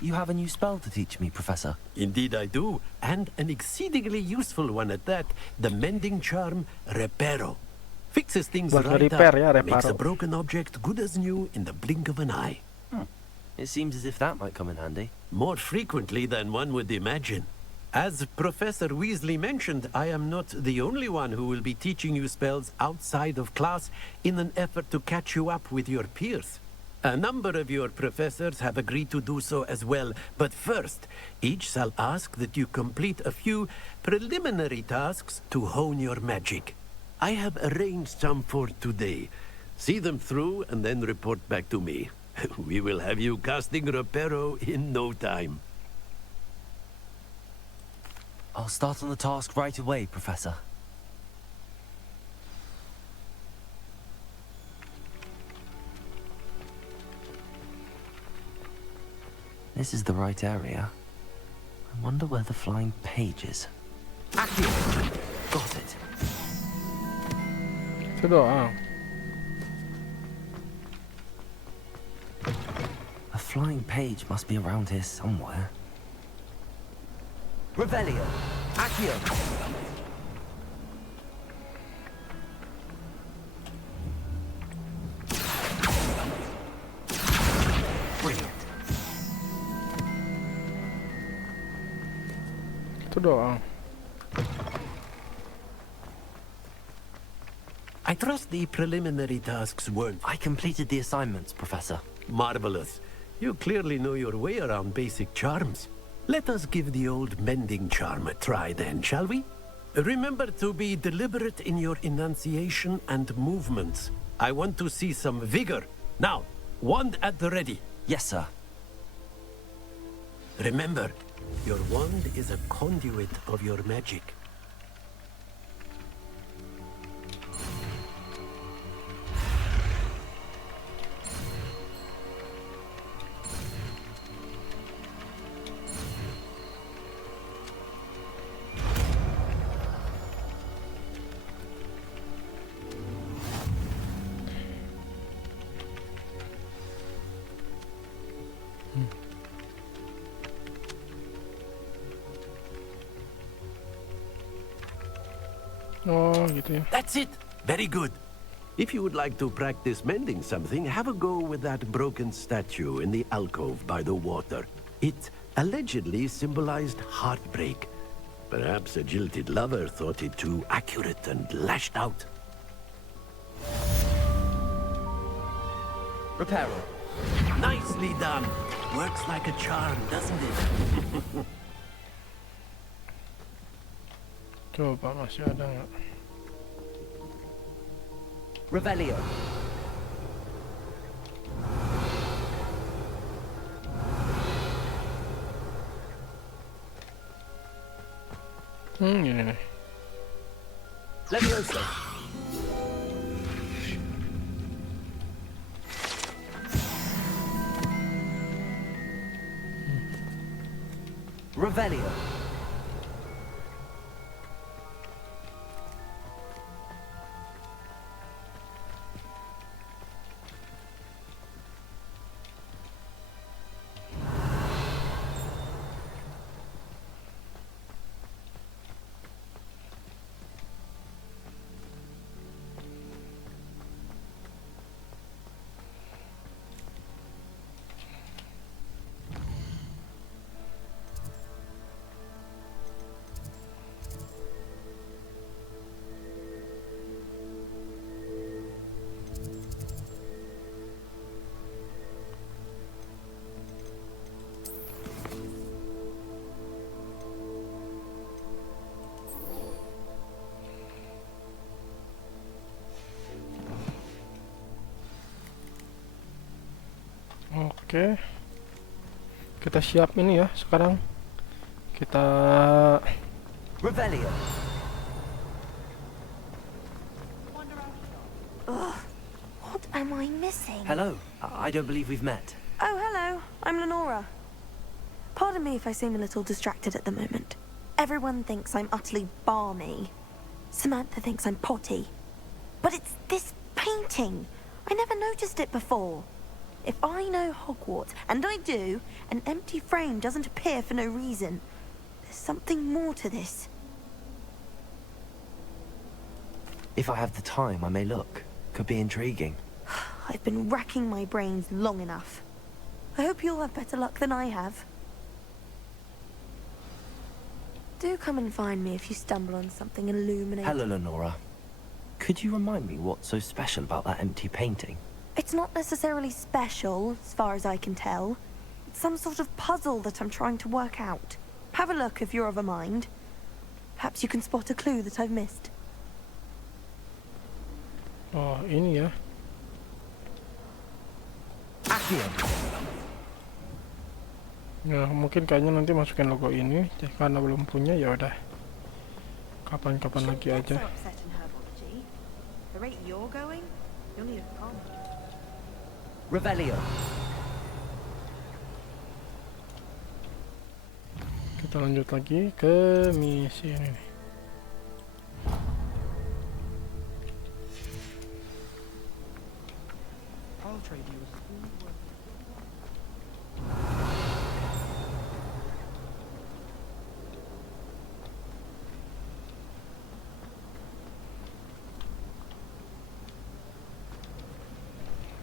You have a new spell to teach me, Professor. Indeed I do, and an exceedingly useful one at that. The mending charm, Reparo. Fixes things Buat right nge-repair ya, up, makes a Reparo. broken object good as new in the blink of an eye. It seems as if that might come in handy. More frequently than one would imagine. As Professor Weasley mentioned, I am not the only one who will be teaching you spells outside of class in an effort to catch you up with your peers. A number of your professors have agreed to do so as well, but first, each shall ask that you complete a few preliminary tasks to hone your magic. I have arranged some for today. See them through and then report back to me. We will have you casting Reparo in no time. I'll start on the task right away, Professor. This is the right area. I wonder where the flying page is. Accio! Got it. Itu doang. A flying page must be around here somewhere. Revelio. Accio. Brilliant. Itu doang. I trust the preliminary tasks weren't... I completed the assignments, Professor. Marvelous. You clearly know your way around basic charms. Let us give the old mending charm a try then, shall we? Remember to be deliberate in your enunciation and movements. I want to see some vigor. Now, wand at the ready. Yes, sir. Remember, your wand is a conduit of your magic. Oh, gitu ya. That's it. Very good. If you would like to practice mending something, have a go with that broken statue in the alcove by the water. It allegedly symbolized heartbreak. Perhaps a jilted lover thought it too accurate and lashed out. Reparo. Nicely done. Works like a charm, doesn't it? Coba masih ada nggak? Revelio. Ini nih. Leviosa. Revelio. Oke, kita siap ini ya sekarang. Kita Revelio. Ugh, what am I missing? Hello. I don't believe we've met. Oh, hello. I'm Lenora. Pardon me if I seem a little distracted at the moment. Everyone thinks I'm utterly balmy. Samantha thinks I'm potty. But it's this painting. I never noticed it before. If I know Hogwarts, and I do, an empty frame doesn't appear for no reason. There's something more to this. If I have the time, I may look. Could be intriguing. I've been racking my brains long enough. I hope you'll have better luck than I have. Do come and find me if you stumble on something illuminating. Hello, Lenora. Could you remind me what's so special about that empty painting? It's not necessarily special, as far as I can tell. It's some sort of puzzle that I'm trying to work out. Have a look if you're of a mind. Perhaps you can spot a clue that I've missed. Oh, ini ya. Ya, mungkin kayaknya nanti masukin logo ini, karena belum punya ya udah. Kapan-kapan lagi aja. Revelio. Kita lanjut lagi ke misi ini.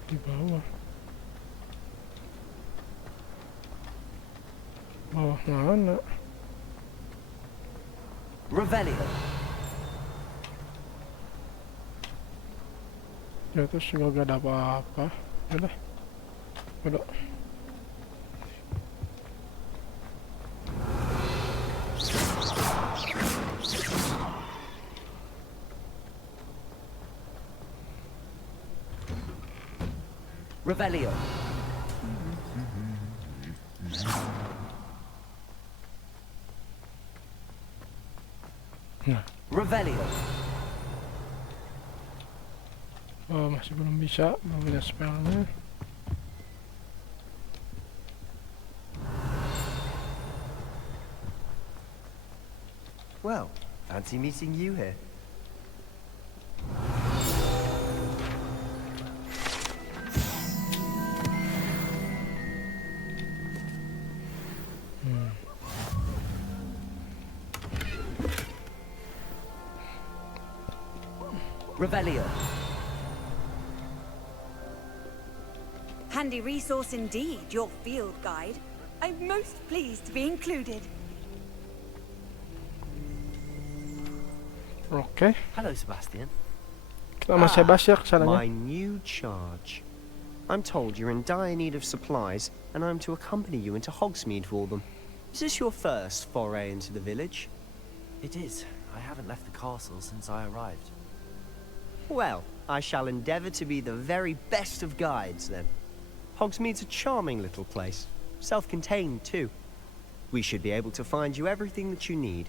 Di bawah. Bawah mana? Revelio. Ya terus juga gak ada apa-apa. Udah. Udah. Revelio. Nah. Revelio. Oh, masih belum bisa, belum punya spellnya. Well, fancy meeting you here. Revelio. Handy resource indeed, your field guide. I'm most pleased to be included. Oke. Hello, Sebastian. Kita masih bebas ya kesananya. My new charge. I'm told you're in dire need of supplies, and I'm to accompany you into Hogsmeade for them. Is this your first foray into the village? It is. I haven't left the castle since I arrived. Well, I shall endeavour to be the very best of guides, then. Hogsmeade's a charming little place. Self-contained, too. We should be able to find you everything that you need.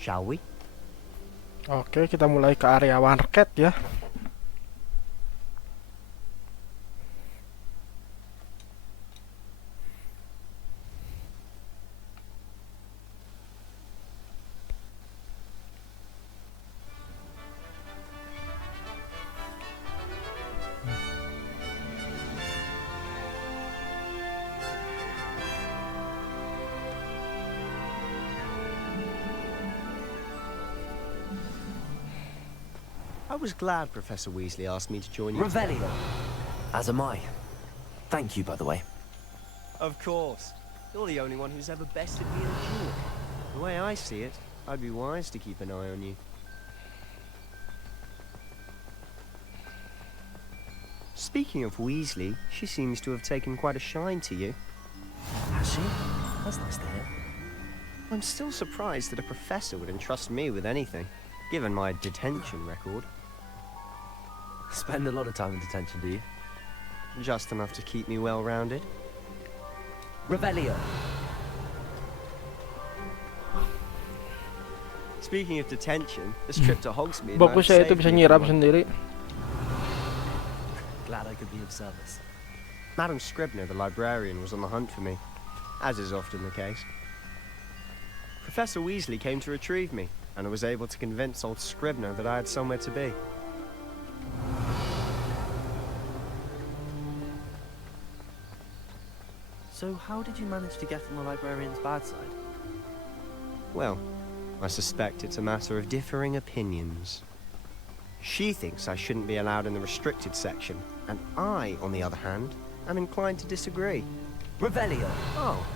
Shall we? Oke, kita mulai ke area market ya. I was glad Professor Weasley asked me to join you. Revelio. As am I. Thank you, by the way. Of course. You're the only one who's ever bested me in a duel. The way I see it, I'd be wise to keep an eye on you. Speaking of Weasley, she seems to have taken quite a shine to you. Has she? That's nice to hear. I'm still surprised that a professor would entrust me with anything, given my detention record. Spend a lot of time in detention, do you? Just enough to keep me well-rounded. Revelio. Speaking of detention, this trip to Hogsmeade Bagus ya itu bisa nyiram sendiri. Glad I could be of service. Madam Scribner, the librarian, was on the hunt for me, as is often the case. Professor Weasley came to retrieve me, and I was able to convince old Scribner that I had somewhere to be. So how did you manage to get on the librarian's bad side? Well, I suspect it's a matter of differing opinions. She thinks I shouldn't be allowed in the restricted section, and I, on the other hand, am inclined to disagree. Revelio. Oh,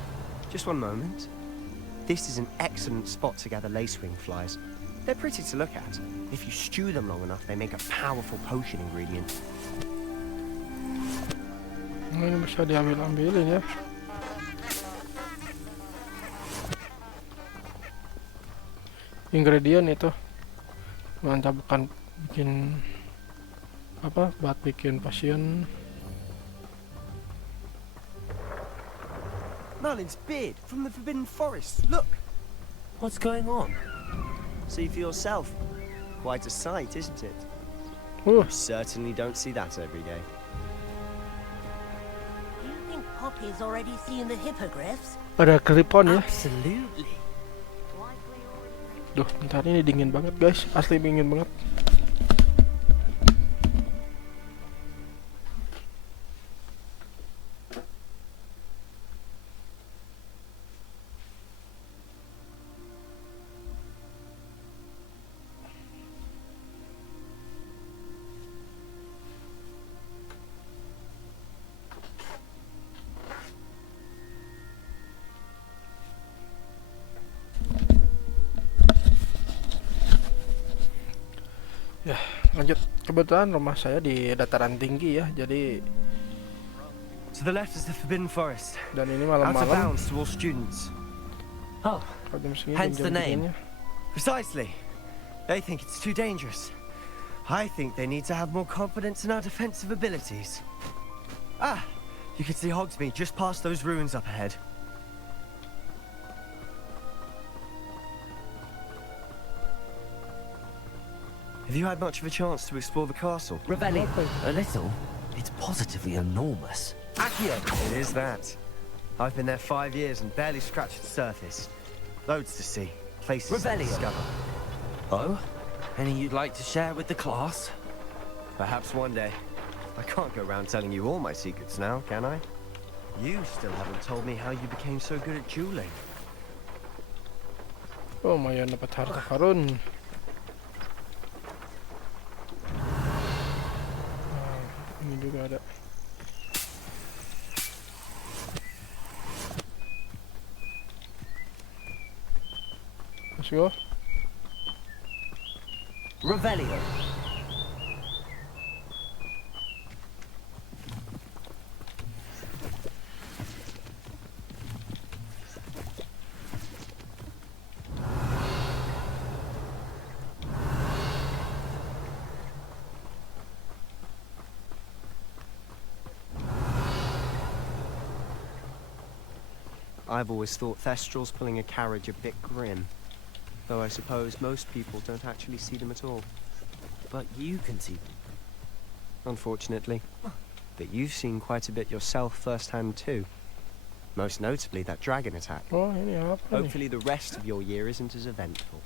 just one moment. This is an excellent spot to gather lacewing flies. They're pretty to look at. If you stew them long enough, they make a powerful potion ingredient. Ini bisa diambil-ambilin ya. Ingredient itu mantap, bukan bikin apa, buat bikin pasien. Merlin's beard from the Forbidden Forest. Look! What's going on? See for yourself. Quite a sight, isn't it? You certainly don't see that every day. Do you think Poppy's already seen the hippogriffs? Ada kelipon ya. Absolutely. Duh, bentar, ini dingin banget guys, asli dingin banget. Ya, lanjut. Kebetulan rumah saya di dataran tinggi ya, jadi To the left is the Forbidden Forest. dan ini Out of malam-malam. bounds to all students. Oh, Jam segini, hence the jam name. dinginnya. Precisely. They think it's too dangerous. I think they need to have more confidence in our defensive abilities. Ah, you can see Hogsmeade just past those ruins up ahead. Have you had much of a chance to explore the castle? Revelio. A little. It's positively enormous. Accio! It is that. I've been there 5 years and barely scratched the surface. Loads to see. Places to Revelio. discover. Oh? Any you'd like to share with the class? Perhaps one day. I can't go around telling you all my secrets now, can I? You still haven't told me how you became so good at dueling. Oh, lumayan dapat harta karun. Ini juga ada. Let's go. Revelio. I've always thought Thestrals pulling a carriage a bit grim. Though I suppose most people don't actually see them at all. But you can see them. Unfortunately. But you've seen quite a bit yourself firsthand too. Most notably that dragon attack. Oh, ini apa nih? Hopefully the rest of your year isn't as eventful.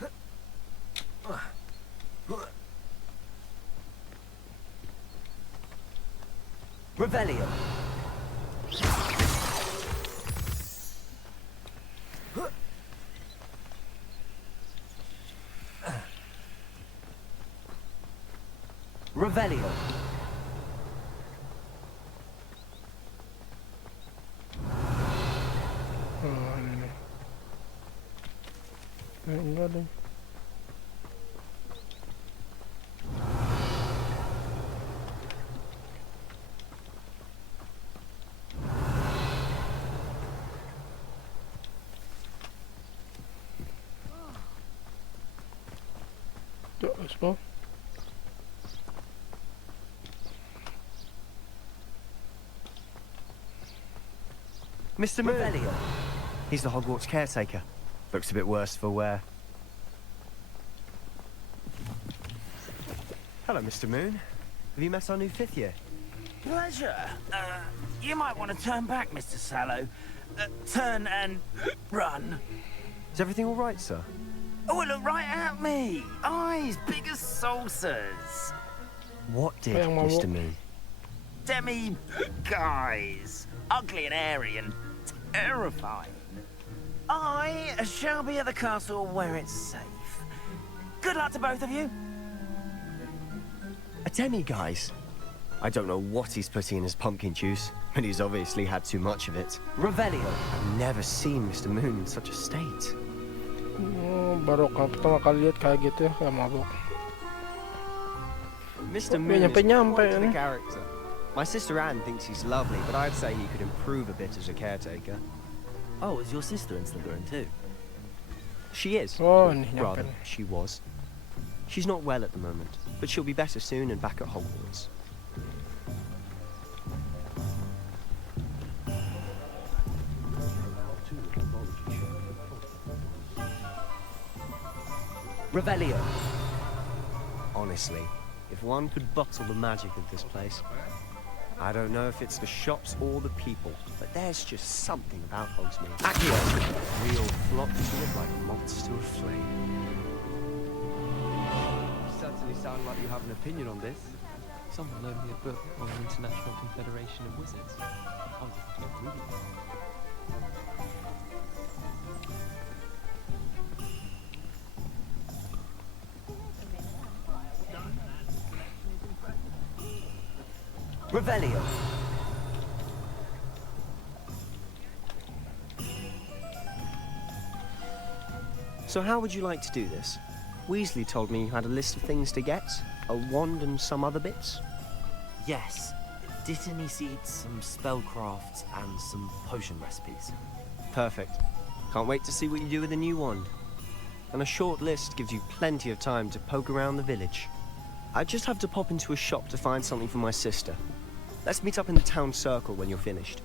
Revelio. Revelio. Oh, ini nih. Enggak deh. Yuk, let's go. Mr. Moon. He's the Hogwarts caretaker. Looks a bit worse for wear. Hello, Mr. Moon. Have you met our new 5th year? Pleasure. You might want to turn back, Mr. Sallow. Turn and run. Is everything all right, sir? Oh, look right at me! Eyes big as saucers! What did Mr. Moon? Demi guys! Ugly and hairy and terrifying. I shall be at the castle where it's safe. Good luck to both of you. A demi-guise? I don't know what he's putting in his pumpkin juice, but he's obviously had too much of it. Revelio. I've never seen Mr. Moon in such a state. Baru pertama kali lihat kayak gitu ya, kayak mabuk. Mr. Moon is quite the character. My sister Anne thinks he's lovely, but I'd say he could improve a bit as a caretaker. Oh, is your sister in Slytherin too? She is. Oh, rather, she was. She's not well at the moment, but she'll be better soon and back at Hogwarts. Revelio. Honestly, if one could bottle the magic of this place. I don't know if it's the shops or the people, but there's just something about Hogsmeade. Accio. Real flock to it like moths to a flame. You certainly sound like you have an opinion on this. Someone loaned me a book on the International Confederation of Wizards. I was just reading it. Revelio. So how would you like to do this? Weasley told me you had a list of things to get, a wand and some other bits. Yes. Dittany seeds, some spellcrafts, and some potion recipes. Perfect. Can't wait to see what you do with the new wand. And a short list gives you plenty of time to poke around the village. I just have to pop into a shop to find something for my sister. Let's meet up in the town circle when you're finished.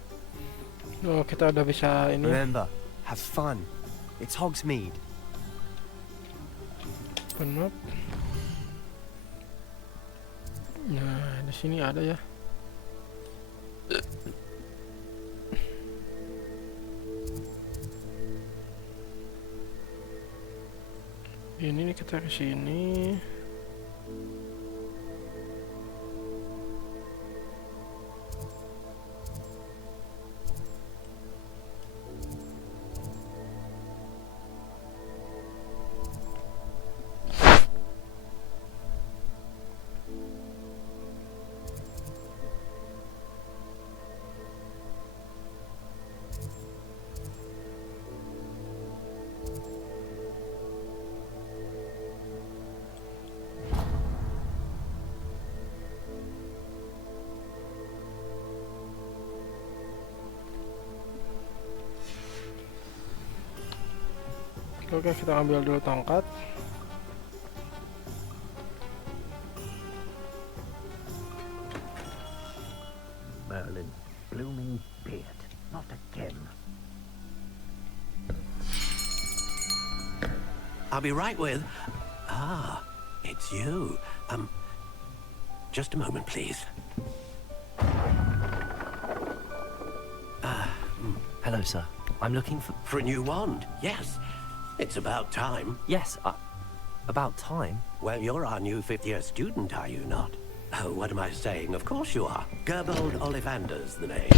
Oh, kita udah bisa ini. Remember, have fun. It's Hogsmeade. Open up. Nah, di sini ada ya. Ini nih kita ke sini. Oke, kita ambil dulu tongkat. Merlin, blooming beard, not again. I'll be right with... Ah, it's you. Just a moment, please. Hello, sir. I'm looking for a new wand, yes. It's about time. Yes, about time? Well, you're our new fifth-year student, are you not? Oh, what am I saying? Of course you are. Gerbold Ollivander's the name.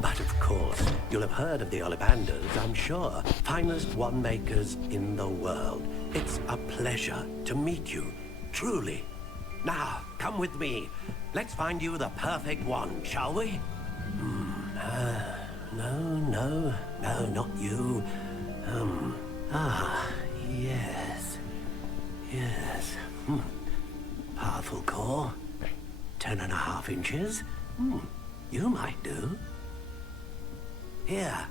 But of course, you'll have heard of the Ollivanders, I'm sure. Finest wand makers in the world. It's a pleasure to meet you, truly. Now, come with me. Let's find you the perfect wand, shall we? No, not you. Yes. Powerful core. 10.5 inches. You might do. Here,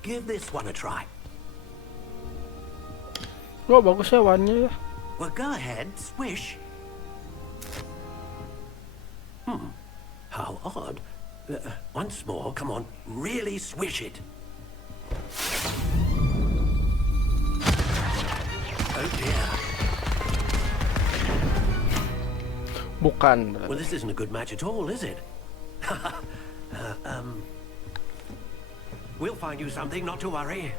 give this one a try. Oh, bagus ya wandnya ya. Well, go ahead, swish. How odd. Once more, come on, really swish it. Oh dear. Bukan. Well, this isn't a good match at all, is it? We'll find you something, not to worry.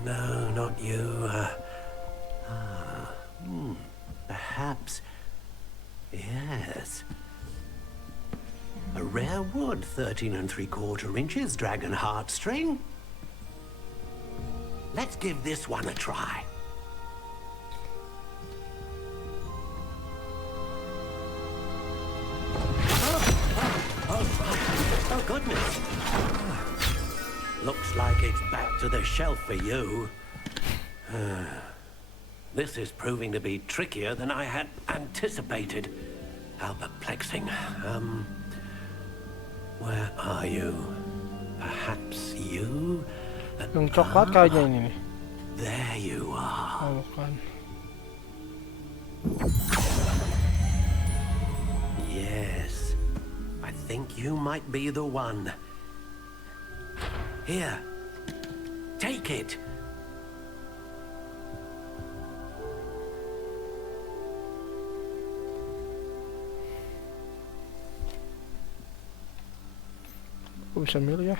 No, not you. Perhaps. Yes. A rare wood, 13 3/4 inches, dragon heartstring. Let's give this one a try. Oh, goodness. Looks like it's back to the shelf for you. This is proving to be trickier than I had anticipated. How perplexing. Where are you? Perhaps you? Yung coklat kayaknya ini nih. There you are. Oh, bukan. Yes. I think you might be the one. Here. Take it. Aku bisa milih ya.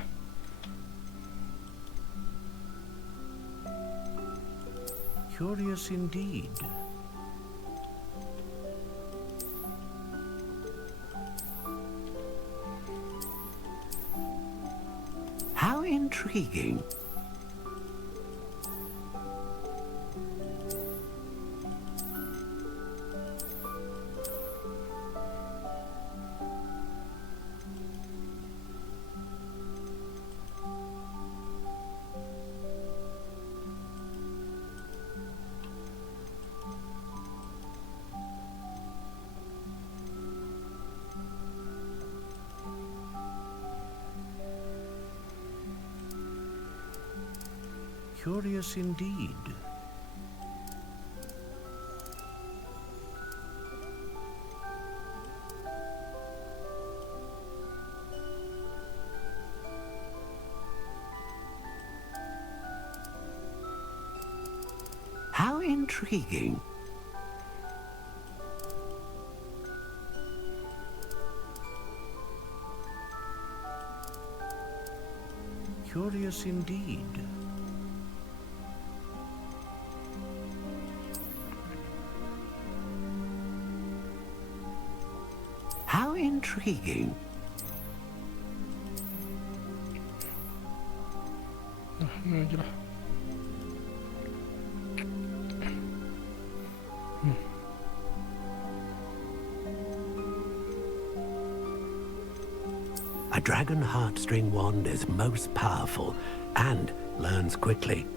Curious indeed. How intriguing. Curious indeed. How intriguing. Curious indeed. How intriguing. Ini aja lah. A dragon heartstring wand is most powerful and learns quickly.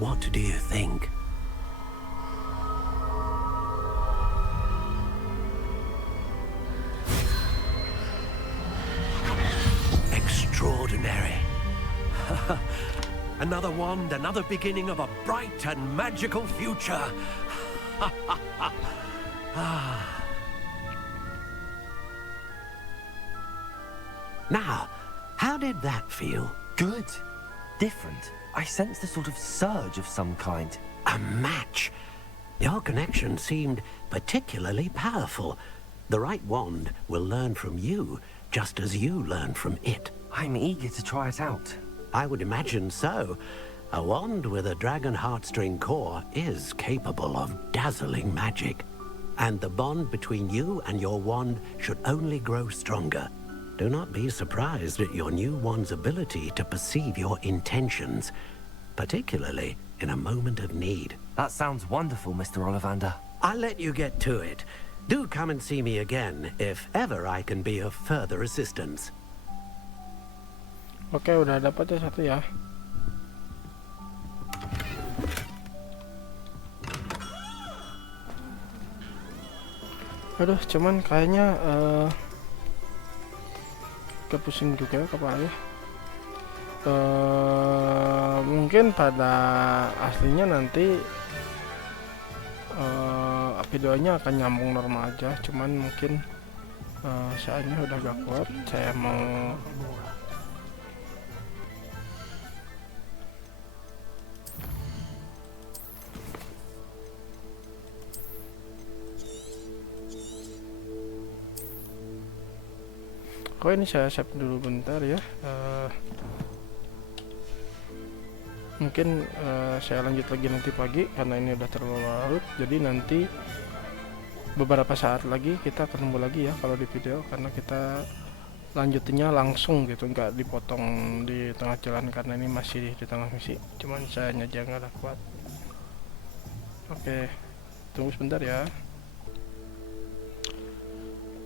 What do you think? Extraordinary. Another wand, another beginning of a bright and magical future. Now, how did that feel? Good. Different. I sensed a sort of surge of some kind. A match. Your connection seemed particularly powerful. The right wand will learn from you, just as you learn from it. I'm eager to try it out. I would imagine so. A wand with a dragon heartstring core is capable of dazzling magic. And the bond between you and your wand should only grow stronger. Do not be surprised at your new wand's ability to perceive your intentions, particularly in a moment of need. That sounds wonderful, Mr. Ollivander. I'll let you get to it. Do come and see me again if ever I can be of further assistance. Oke, udah dapat ya satu ya. Aduh, cuman kayaknya agak pusing juga kepalanya. Mungkin pada aslinya nanti videonya akan nyambung normal aja, cuman mungkin saatnya udah gak kuat. Saya mau Oke, ini saya save dulu bentar ya. Mungkin saya lanjut lagi nanti pagi karena ini udah terlalu larut. Jadi nanti beberapa saat lagi kita ketemu lagi ya kalau di video, karena kita lanjutinnya langsung gitu, nggak dipotong di tengah jalan karena ini masih di tengah misi. Cuman saya aja nggak kuat. Oke, tunggu sebentar ya.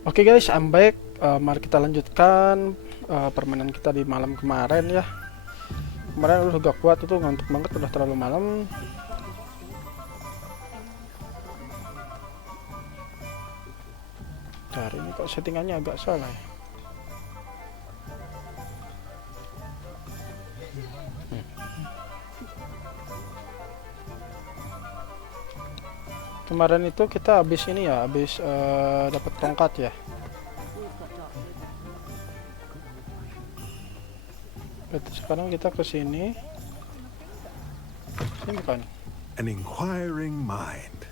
Oke guys, I'm back. Mari kita lanjutkan permainan kita di malam kemarin ya. Kemarin udah gak kuat, itu ngantuk banget, udah terlalu malam. Bentar, ini kok settingannya agak salah ya. Kemarin itu kita habis ini ya, habis dapat tongkat ya. Sekarang kita ke sini. Ini bukan. An inquiring mind.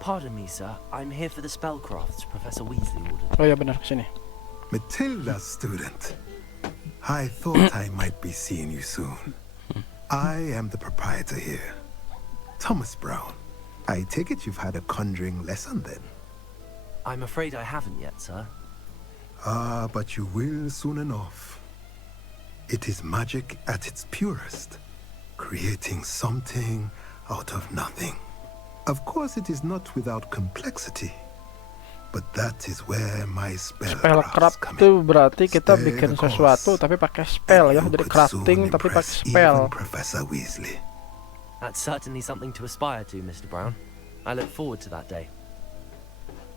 Pardon me, sir. I'm here for the spellcrafts Professor Weasley ordered. Oh ya benar, ke sini. Matilda, student. I thought I might be seeing you soon. I am the proprietor here, Thomas Brown. I take it you've had a conjuring lesson then? I'm afraid I haven't yet, sir. Ah, but you will soon enough. It is magic at its purest, creating something out of nothing. Of course, it is not without complexity, but that is where my spellcraft itu berarti kita bikin sesuatu tapi pakai spell ya, jadi crafting tapi pakai spell. Professor Weasley. That's certainly something to aspire to, Mr. Brown. I look forward to that day.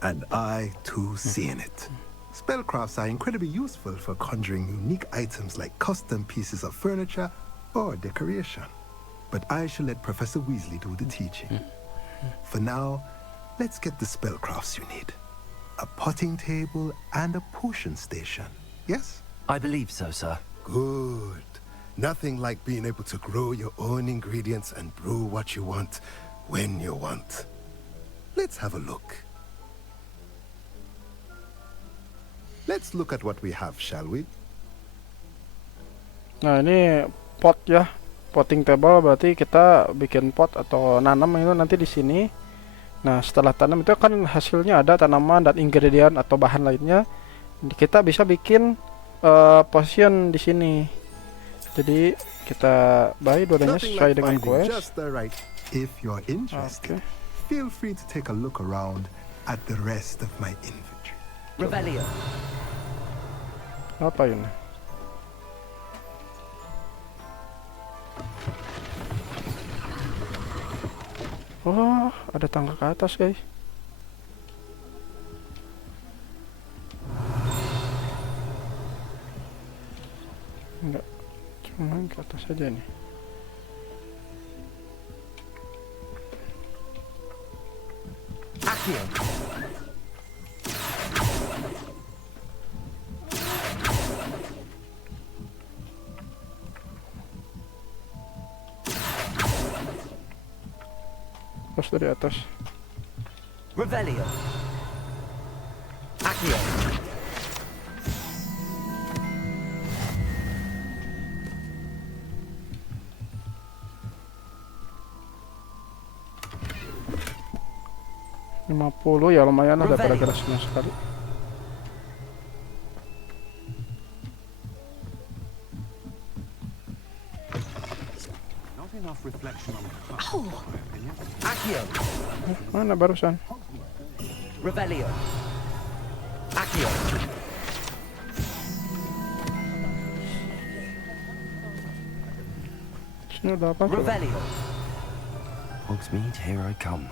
And I too see in it. Spellcrafts are incredibly useful for conjuring unique items like custom pieces of furniture or decoration. But I shall let Professor Weasley do the teaching. For now, let's get the spellcrafts you need. A potting table and a potion station, yes? I believe so, sir. Good. Nothing like being able to grow your own ingredients and brew what you want when you want. Let's have a look. Let's look at what we have, shall we? Nah, ini pot ya. Potting table berarti kita bikin pot atau nanam itu nanti di sini. Nah, setelah tanam itu kan hasilnya ada tanaman dan ingredient atau bahan lainnya. Kita bisa bikin potion di sini. Jadi kita buy dua-duanya sesuai dengan quest. If you're interested, feel free to take a look around at the rest of my inventory. Revelio. Apa ini? Oh, ada tangga ke atas, guys. Enggak, cuma ke atas aja nih. Accio. Terus dari atas. Revelio. Accio. $50 ya, lumayan ada gara-gara senang sekali. Accio. Mana barusan? Revelio. Accio. Sini udah apa? Revelio. Hogsmeade, here I come.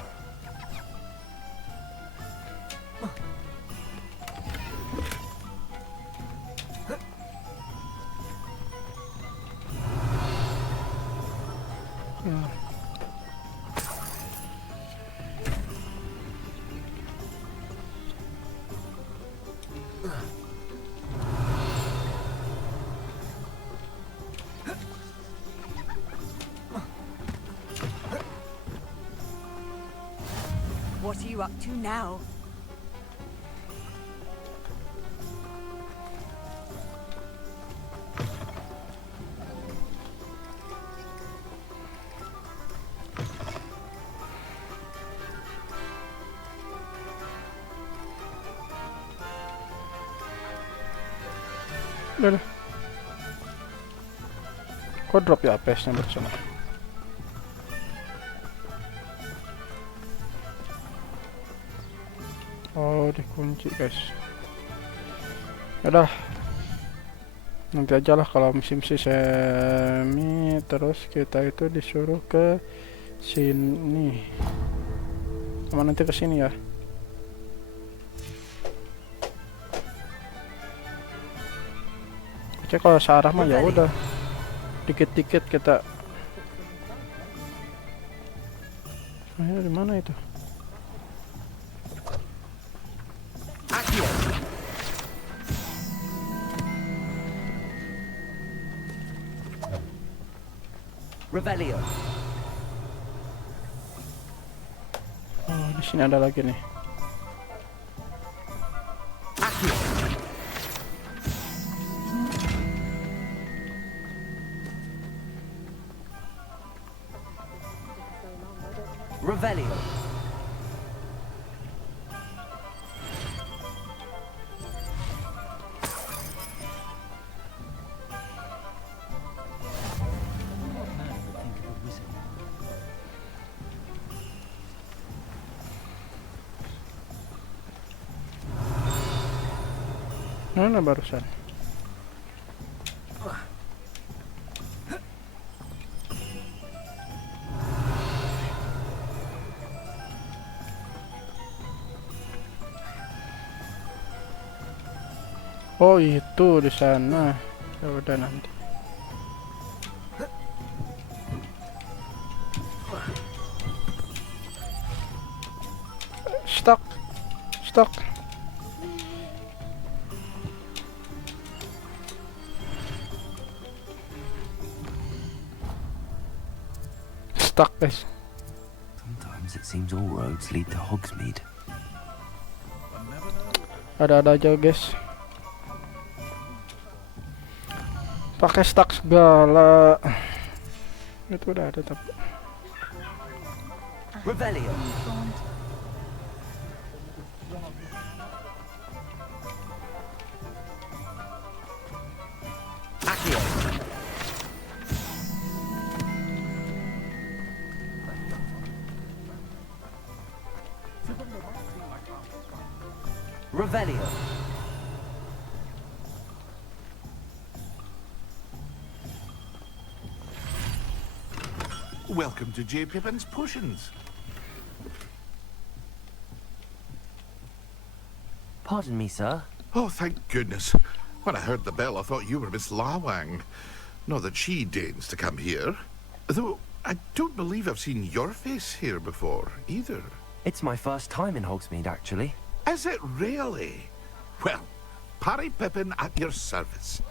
What are you up to now? Udah. Kok drop ya PS-nya bersama? Oh, dikunci guys. Udah. Nanti aja lah kalau misi-misi semi, terus kita itu disuruh ke sini. Sama nanti ke sini ya. Cek kalau searah mah ya udah. Dikit-dikit kita. Ayo di mana itu? Revelio. Oh, di sini ada lagi nih. Revelio. Mana barusan? Oh itu di sana. Ya udah nanti. Stuck. Stuck guys. Sometimes it seems all roads lead to Hogsmeade. Ada aja guys. Pakai stuck segala. Itu udah ada tapi. Revelio. Accio. Revelio. Welcome to J. Pippin's Potions. Pardon me, sir. Oh, thank goodness. When I heard the bell, I thought you were Miss Lawang. Not that she deigns to come here. Though, I don't believe I've seen your face here before, either. It's my first time in Hogsmeade, actually. Is it really? Well, Parry Pippin at your service.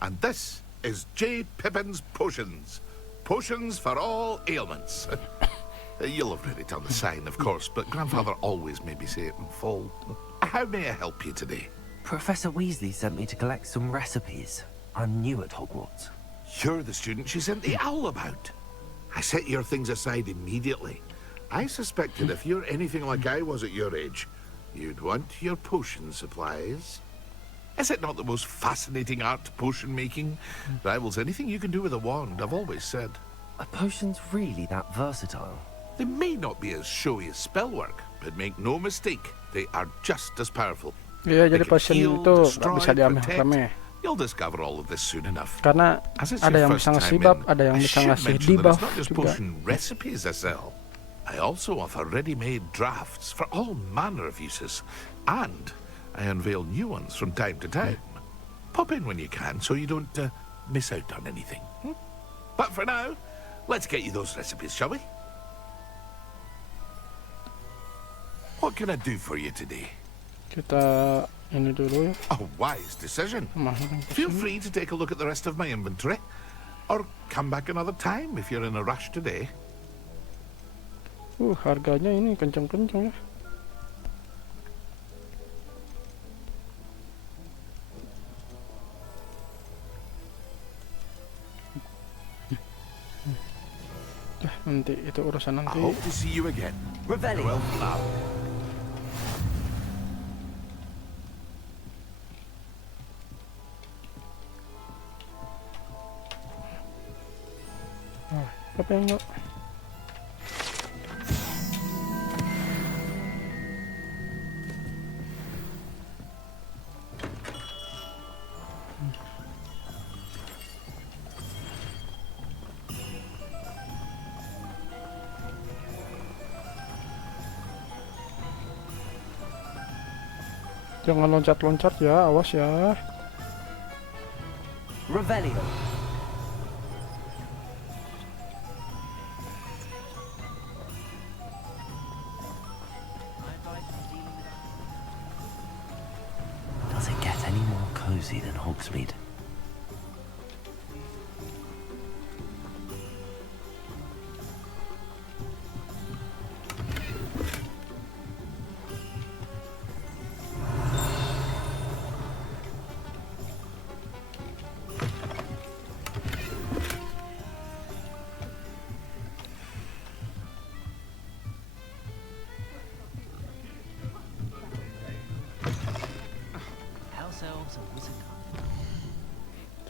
And this is J. Pippin's Potions. Potions for all ailments. You'll have read it on the sign, of course, but Grandfather always made me say it in full. How may I help you today? Professor Weasley sent me to collect some recipes. I'm new at Hogwarts. You're the student she sent the owl about. I set your things aside immediately. I suspected if you're anything like I was at your age, you'd want your potion supplies. Is it not the most fascinating art, potion making? Rivals anything you can do with a wand, I've always said. Are potions really that versatile? They may not be as showy as spellwork, but make no mistake, they are just as powerful. Iya, jadi potion itu nggak bisa diambil remeh. You'll discover all of this soon enough. Karena ada yang bisa ngasih buff, ada yang bisa ngasih debuff not just juga. potion recipes I sell. I also offer ready-made drafts for all manner of uses, and I unveil new ones from time to time. Pop in when you can so you don't miss out on anything. But for now, let's get you those recipes, shall we? What can I do for you today? Kita ini dulu ya. A wise decision. Feel free to take a look at the rest of my inventory, or come back another time if you're in a rush today. Harganya ini kenceng-kenceng ya. Nanti itu urusan nanti. I hope to see you again. Farewell for now. Apa yang enggak? Jangan loncat-loncat ya, awas ya. Revelio. Does it get any more cozy than Hogsmeade?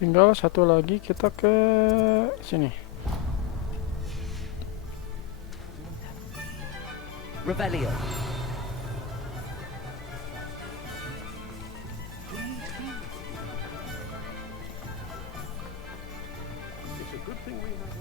Tinggal satu lagi kita ke sini. Revelio. It's a good thing we have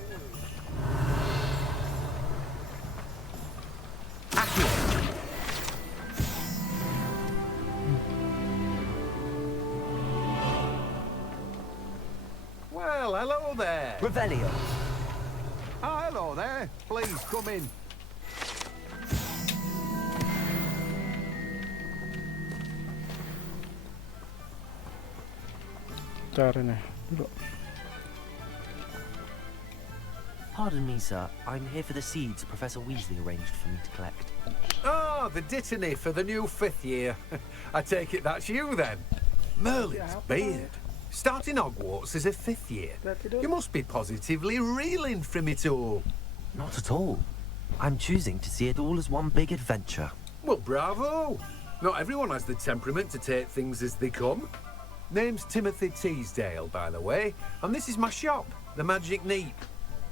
Well, hello there. Revelio. Ah, hello there. Please come in. Cari nih dulu. Pardon me, sir. I'm here for the seeds Professor Weasley arranged for me to collect. Ah, the dittany for the new 5th year. I take it that's you then. Merlin's beard. Starting Hogwarts as a 5th year. You must be positively reeling from it all. Not at all. I'm choosing to see it all as one big adventure. Well, bravo. Not everyone has the temperament to take things as they come. Name's Timothy Teasdale, by the way, and this is my shop, the Magic Neep.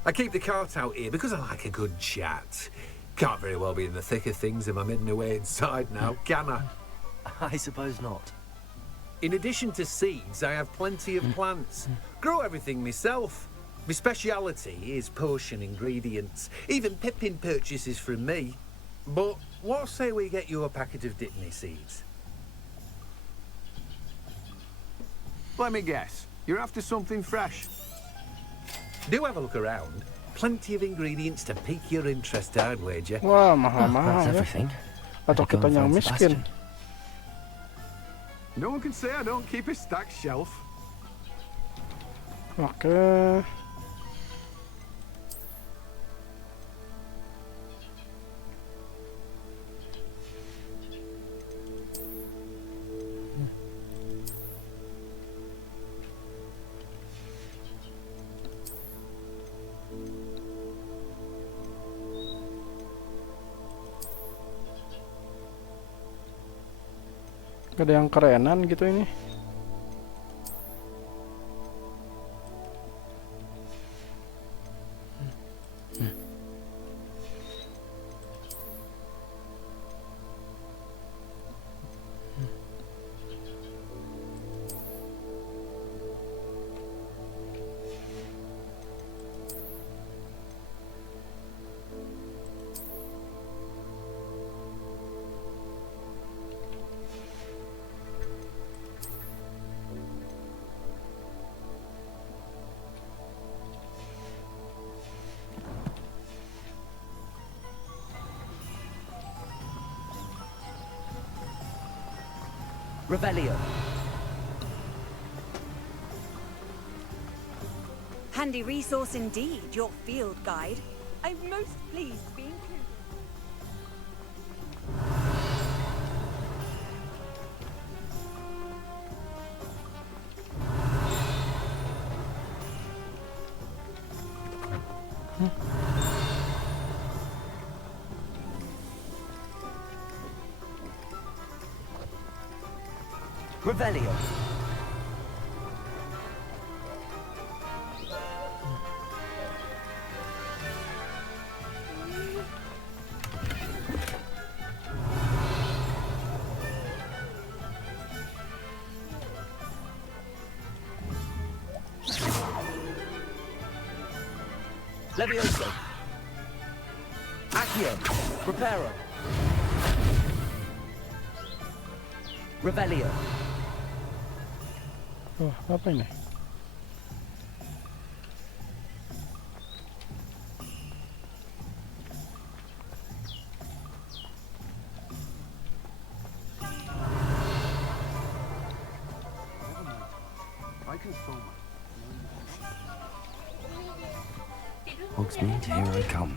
I keep the cart out here because I like a good chat. Can't very well be in the thick of things if I'm hidden away inside now, can I? I suppose not. In addition to seeds, I have plenty of plants. Grow everything myself. My speciality is potion ingredients. Even Pippin purchases from me. But what say we get you a packet of Dittany seeds? Let me guess. You're after something fresh. Do have a look around. Plenty of ingredients to pique your interest, I'd wager. Wah, mahal-mahal ya. Everything. Atau kita yang miskin. No one can say I don't keep a stacked shelf. Oke. Ada yang kerenan gitu ini. Revelio. Handy resource indeed, your field guide. I'm most pleased to be included. Revelio. Levioso. Accio. Preparo. Revelio. Oh, apa ini? Hogsmeade, here I come.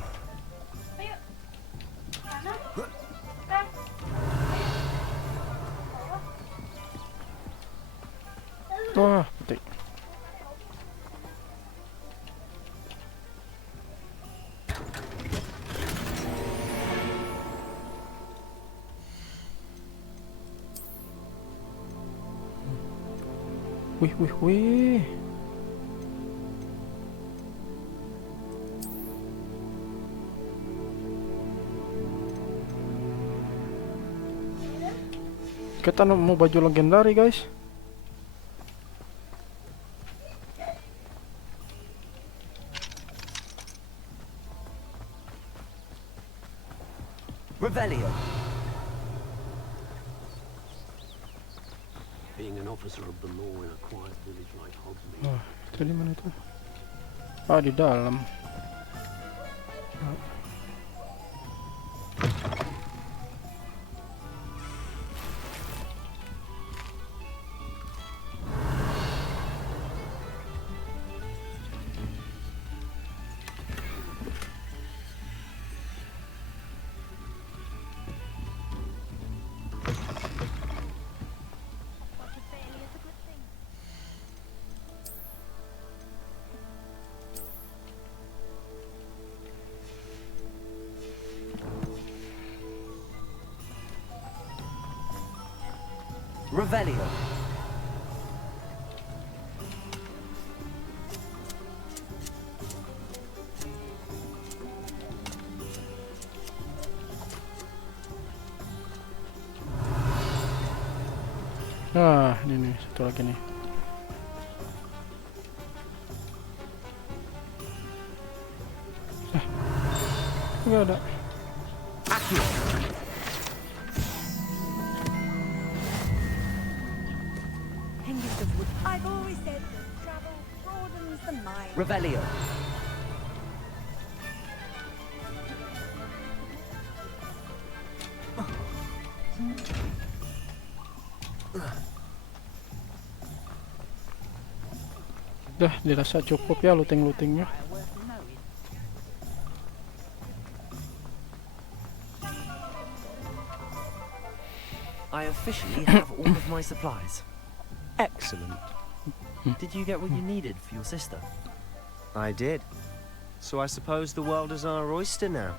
Wah, petik. Wih, wih, wih. Kita mau baju legendari, guys. Revelio. Being an officer of the law in a quiet village like Hogsmeade. Oh, itu di mana itu? Ah, di dalam. Revelio. Nah, ini nih, satu lagi nih. Enggak ada. I've always said that travel broadens the mind. Revelio. Dah, dirasa cukup ya looting-lootingnya. I officially have all of my supplies. Excellent. Did you get what you needed for your sister? I did. So I suppose the world is our oyster now.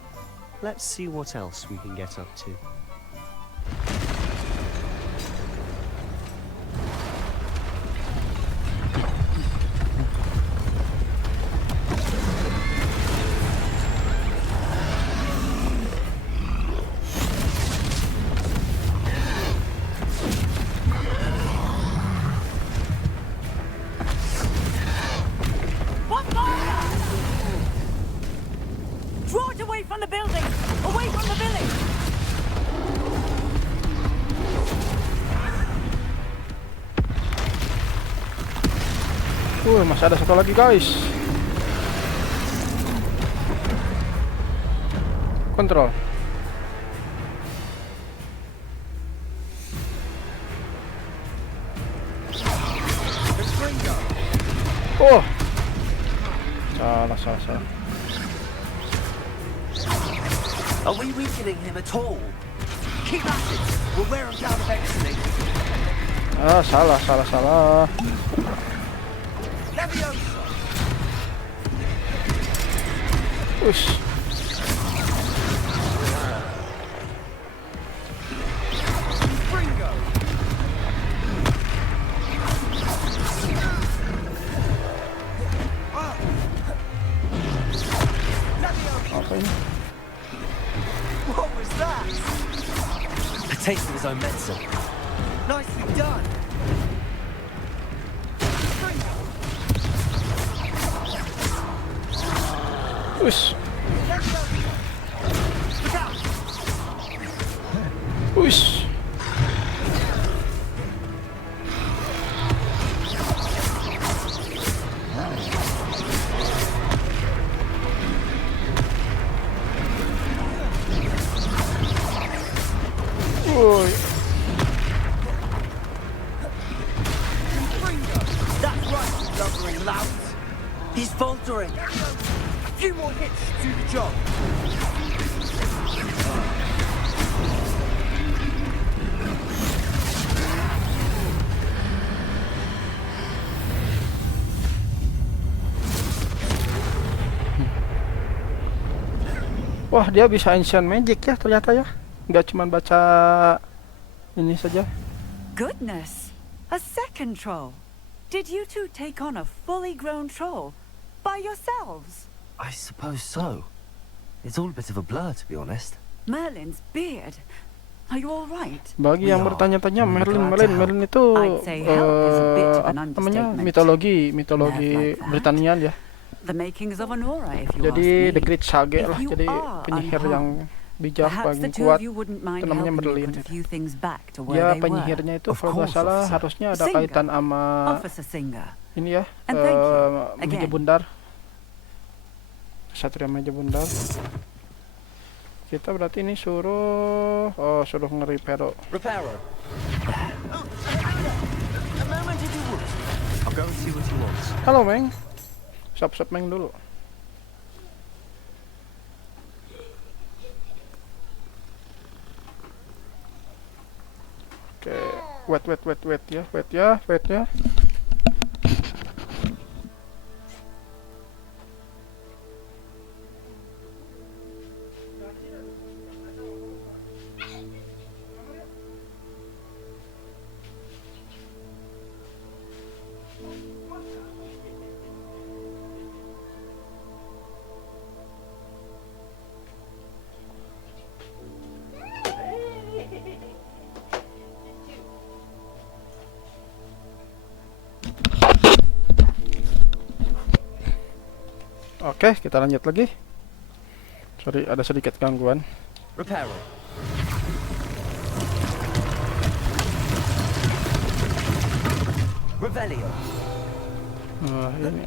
Let's see what else we can get up to. Draw it away from the building! Away from the village! Masih ada satu lagi, guys. Kontrol. Oh. Salah. Are we weakening him at all? Keep at it! We'll wear him down eventually. Ah, salah. Levioso! Ush. Bringo! Apa ini? What was that? A taste of his own medicine. Nicely done! Ush. Ush. Woi. That's right, lumbering louts. He's faltering. A few more hits to do the job. Wah, dia bisa ancient magic ya ternyata ya. Nggak cuma baca ini saja. Goodness, a second troll. Did you two take on a fully grown troll by yourselves? I suppose so. It's all a bit of a blur, to be honest. Merlin's beard. Are you all right? Bagi yang bertanya-tanya, Merlin itu namanya mitologi Britania ya. The makings of an aura, if you Jadi ask me. the Great Sage lah, If you jadi are penyihir unharmed, yang bijak perhaps the paling two kuat. of you wouldn't mind Itu namanya helping me Merlin. put a few things back to where Dia they penyihirnya itu were. kalau nggak salah harusnya ada Singer. kaitan sama Officer Singer. ini ya, And thank you Meja again. Bundar. Satria Meja Bundar. Kita berarti ini suruh nge-repair. Repairer. A moment if you would. I'll go and see what he wants. Halo, Meng. Sap-sap Meng dulu. Oke, wait ya. Oke, kita lanjut lagi. Sorry, ada sedikit gangguan. Repairer. Revelio. Nah, ini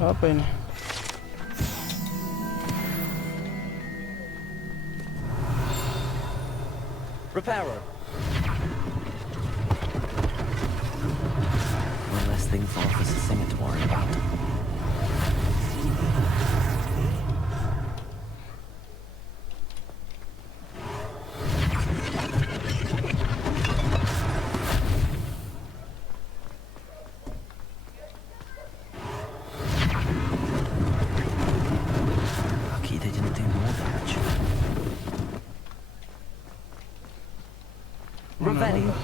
apa ini? Repairer. One less thing for Officer Singer to worry about. Lucky they didn't do more damage. Revelio.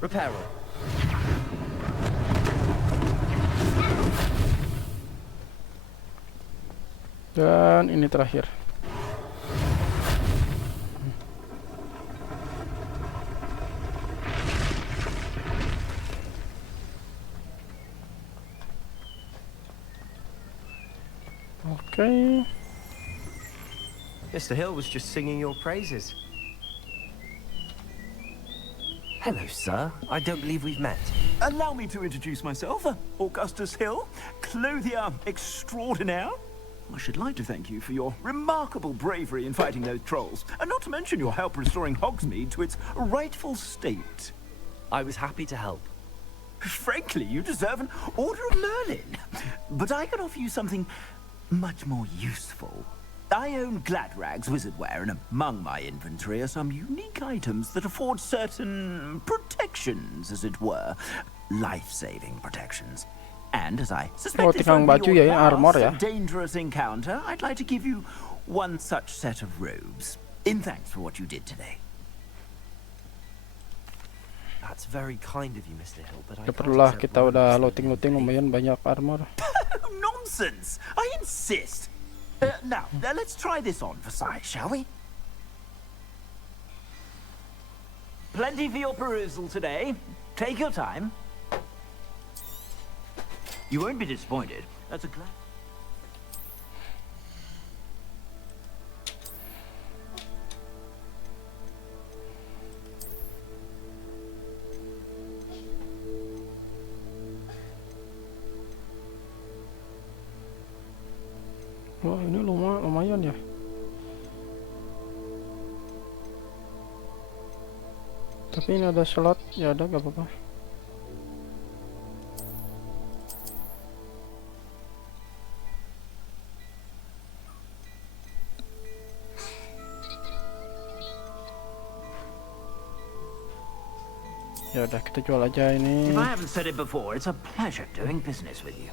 Repairer. Dan ini terakhir. Okay. Mr. Hill was just singing your praises. Hello, sir. I don't believe we've met. Allow me to introduce myself, Augustus Hill, clothier extraordinaire. I should like to thank you for your remarkable bravery in fighting those trolls, and not to mention your help restoring Hogsmeade to its rightful state. I was happy to help. Frankly, you deserve an Order of Merlin. But I can offer you something much more useful. I own Gladrag's wizardware, and among my inventory are some unique items that afford certain protections, as it were. Life-saving protections. And as I suspect this tikang won't baju be ya, your ini armor last ya. dangerous encounter, I'd like to give you one such set of robes, in thanks for what you did today. That's very kind of you, Mr. Hill, but I Ya can't perlulah, accept kita one udah of those looting lumayan banyak armor. Nonsense! I insist! Now, let's try this on for size, shall we? Plenty for your perusal today. Take your time. You won't be disappointed. That's a glad... Wah, ini lumayan ya. Tapi ini ada slot, ya ada, gak apa-apa. Ya udah, kita jual aja ini. If I haven't said it before, it's a pleasure doing business with you.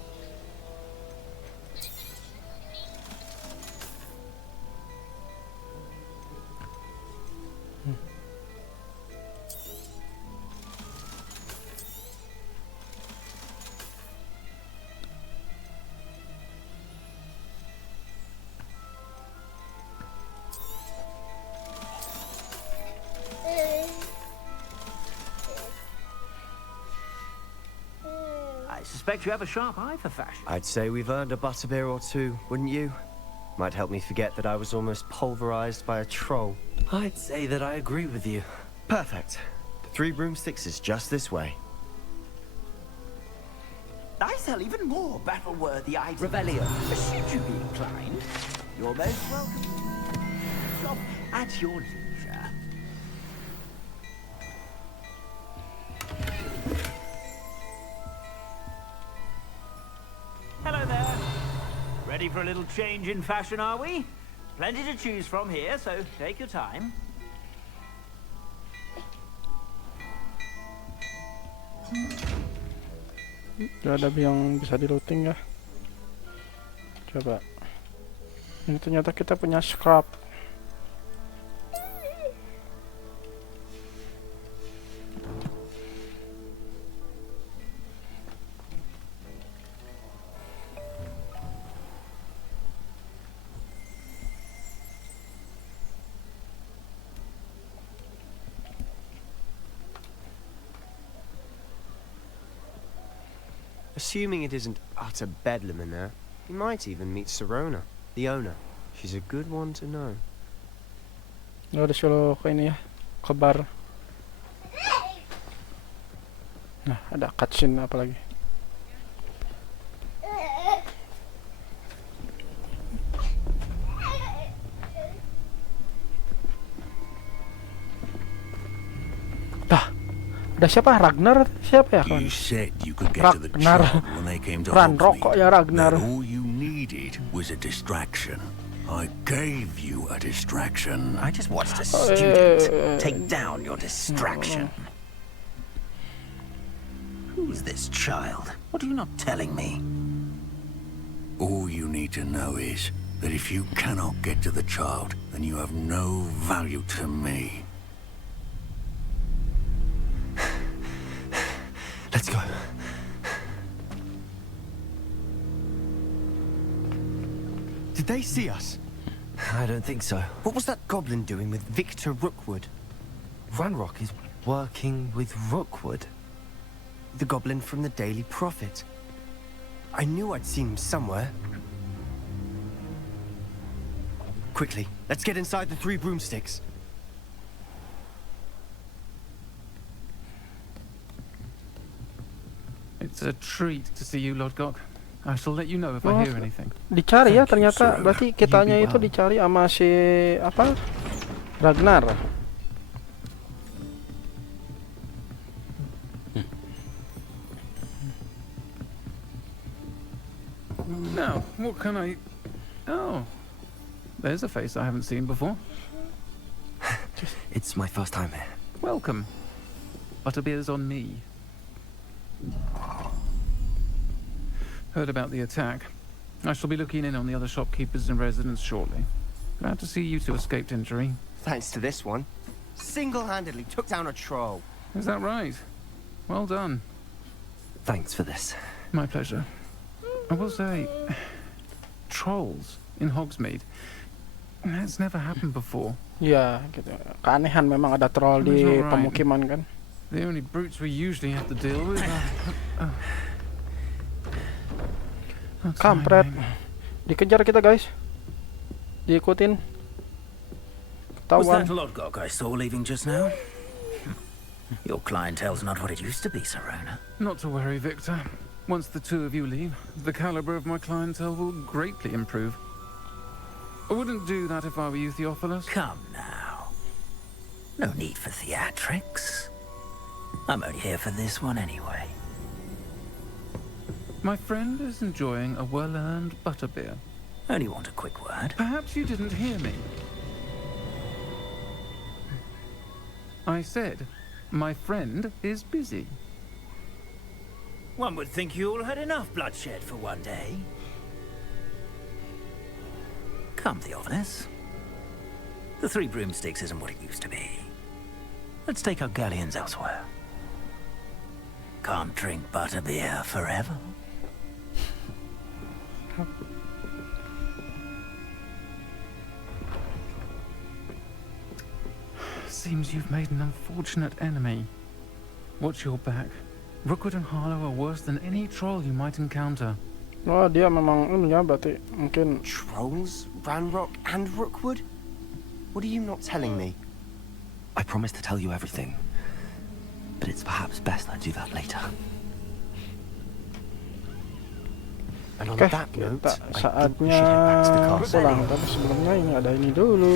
I suspect you have a sharp eye for fashion. I'd say we've earned a butterbeer or two, wouldn't you? Might help me forget that I was almost pulverized by a troll. I'd say that I agree with you. Perfect. The 3 broomsticks is just this way. I sell even more battle-worthy items. Revelio, should you be inclined, you're most welcome. Shop at your leisure. Hello there. Ready for a little change in fashion, are we? Plenty to choose from here, so take your time. Gak ada yang bisa di looting ya. Coba. Ini ternyata kita punya scrap. Assuming it isn't utter bedlam in there, you might even meet Sirona, the owner. She's a good one to know. Oh, disuruh ke ini ya, ke bar. Nah, ada cutscene apa lagi? Ada siapa? Ragnar? Siapa ya? You said you could get to the child when they came to Hogsmeade. Ya Ragnar. That all you needed was a distraction. I gave you a distraction. I just watched a student take down your distraction. Who's this child? What are you not telling me? All you need to know is that if you cannot get to the child, then you have no value to me. Let's go. Did they see us? I don't think so. What was that goblin doing with Victor Rookwood? Ranrock is working with Rookwood. The goblin from the Daily Prophet. I knew I'd seen him somewhere. Quickly, let's get inside the 3 broomsticks. It's a treat to see you, Lodgok. I shall let you know if I hear anything. Dicari ya ternyata, berarti kitanya itu dicari sama si apa? Ragnar. Now, what can I... Oh, there's a face I haven't seen before. It's my first time here. Welcome. Butterbeer's on me. Heard about the attack. I shall be looking in on the other shopkeepers and residents shortly. Glad to see you two escaped injury. Thanks to this one. Single-handedly took down a troll. Is that right? Well done. Thanks for this. My pleasure. I will say, trolls in Hogsmeade. That's never happened before. Ya, gitu. Keanehan memang ada troll di pemukiman kan. The only brutes we usually have to deal with are... Kampret. Dikejar kita, guys. Diikutin. Was Ketahuan. that Lodgok I saw leaving just now? Your clientele's not what it used to be, Sirona. Not to worry, Victor. Once the 2 of you leave, the caliber of my clientele will greatly improve. I wouldn't do that if I were you, Theophilus. Come now. No need for theatrics. I'm only here for this one anyway. My friend is enjoying a well-earned butterbeer. Only want a quick word. Perhaps you didn't hear me. I said, my friend is busy. One would think you all had enough bloodshed for one day. Come, Theophilus. The Three Broomsticks isn't what it used to be. Let's take our galleons elsewhere. Can't drink butterbeer forever. Seems you've made an unfortunate enemy. Watch your back. Rookwood and Harlow are worse than any troll you might encounter. Oh, dia memang ya, berarti mungkin Trolls, Ranrock, and Rookwood? What are you not telling me? I promise to tell you everything, but it's perhaps best I do that later. And on Oke, that note, kita I think we should head back to the saatnya castle. pulang. Tapi sebelumnya ini ada ini dulu.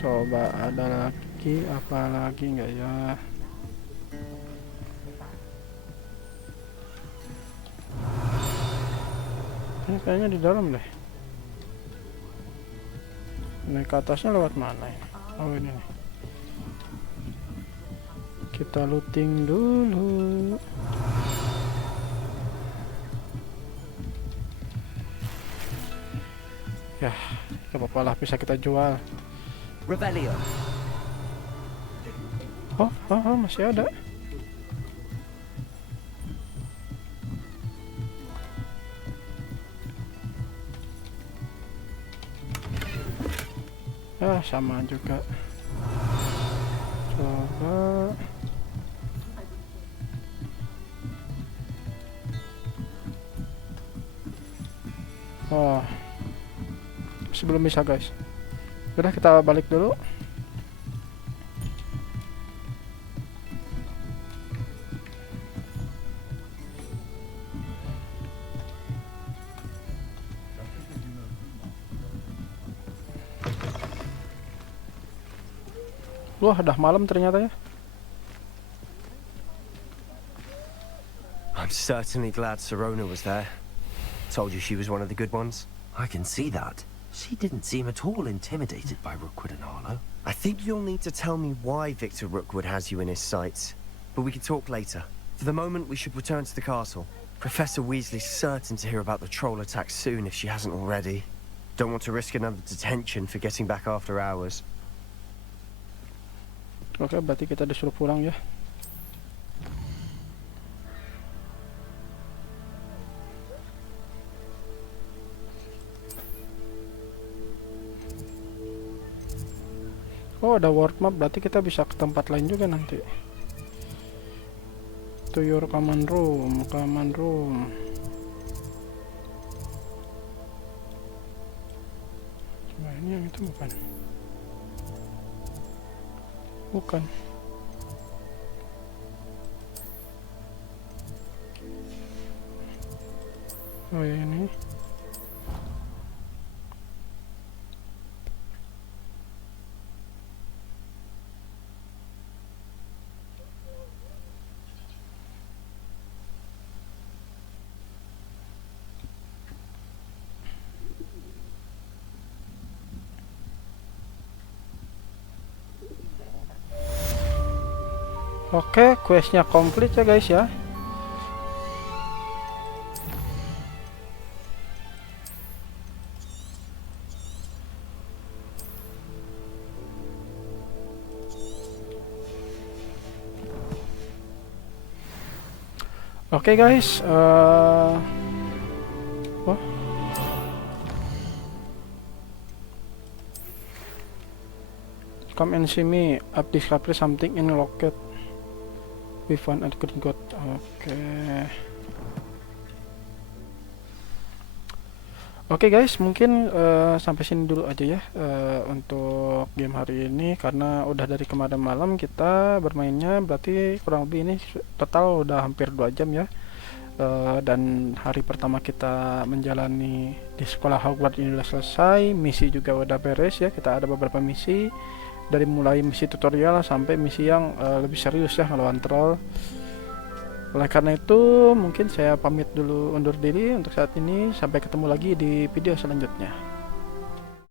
Coba ada lagi apa lagi nggak ya? Ini kayaknya di dalam deh. Naik ke atasnya lewat mana ini? Oh ini nih. Kita looting dulu. Ya, gak apa-apa lah, bisa kita jual. Revelio. Oh, masih ada. Ya, sama juga. Coba. Oh. Belum bisa guys. Udah kita balik dulu. Wah, udah malam ternyata ya. I'm certainly glad Sirona was there. Told you she was one of the good ones. I can see that. She didn't seem at all intimidated by Rookwood and Harlow. I think you'll need to tell me why Victor Rookwood has you in his sights. But we can talk later. For the moment, we should return to the castle. Professor Weasley's certain to hear about the troll attack soon if she hasn't already. Don't want to risk another detention for getting back after hours. Oke, berarti kita disuruh pulang ya. Oh, ada world map, berarti kita bisa ke tempat lain juga nanti. To your command room. Coba ini yang itu bukan. Bukan. Oh ya ini. Oke, questnya komplit ya guys ya. Oke guys, come and see me. I've discovered something in locket. We found a good god. Oke guys, mungkin sampai sini dulu aja ya untuk game hari ini, karena udah dari kemarin malam kita bermainnya, berarti kurang lebih ini total udah hampir 2 jam ya. Dan hari pertama kita menjalani di sekolah Hogwarts ini udah selesai, misi juga udah beres ya. Kita ada beberapa misi, dari mulai misi tutorial sampai misi yang lebih serius ya, melawan troll. Oleh karena itu mungkin saya pamit dulu, undur diri untuk saat ini. Sampai ketemu lagi di video selanjutnya.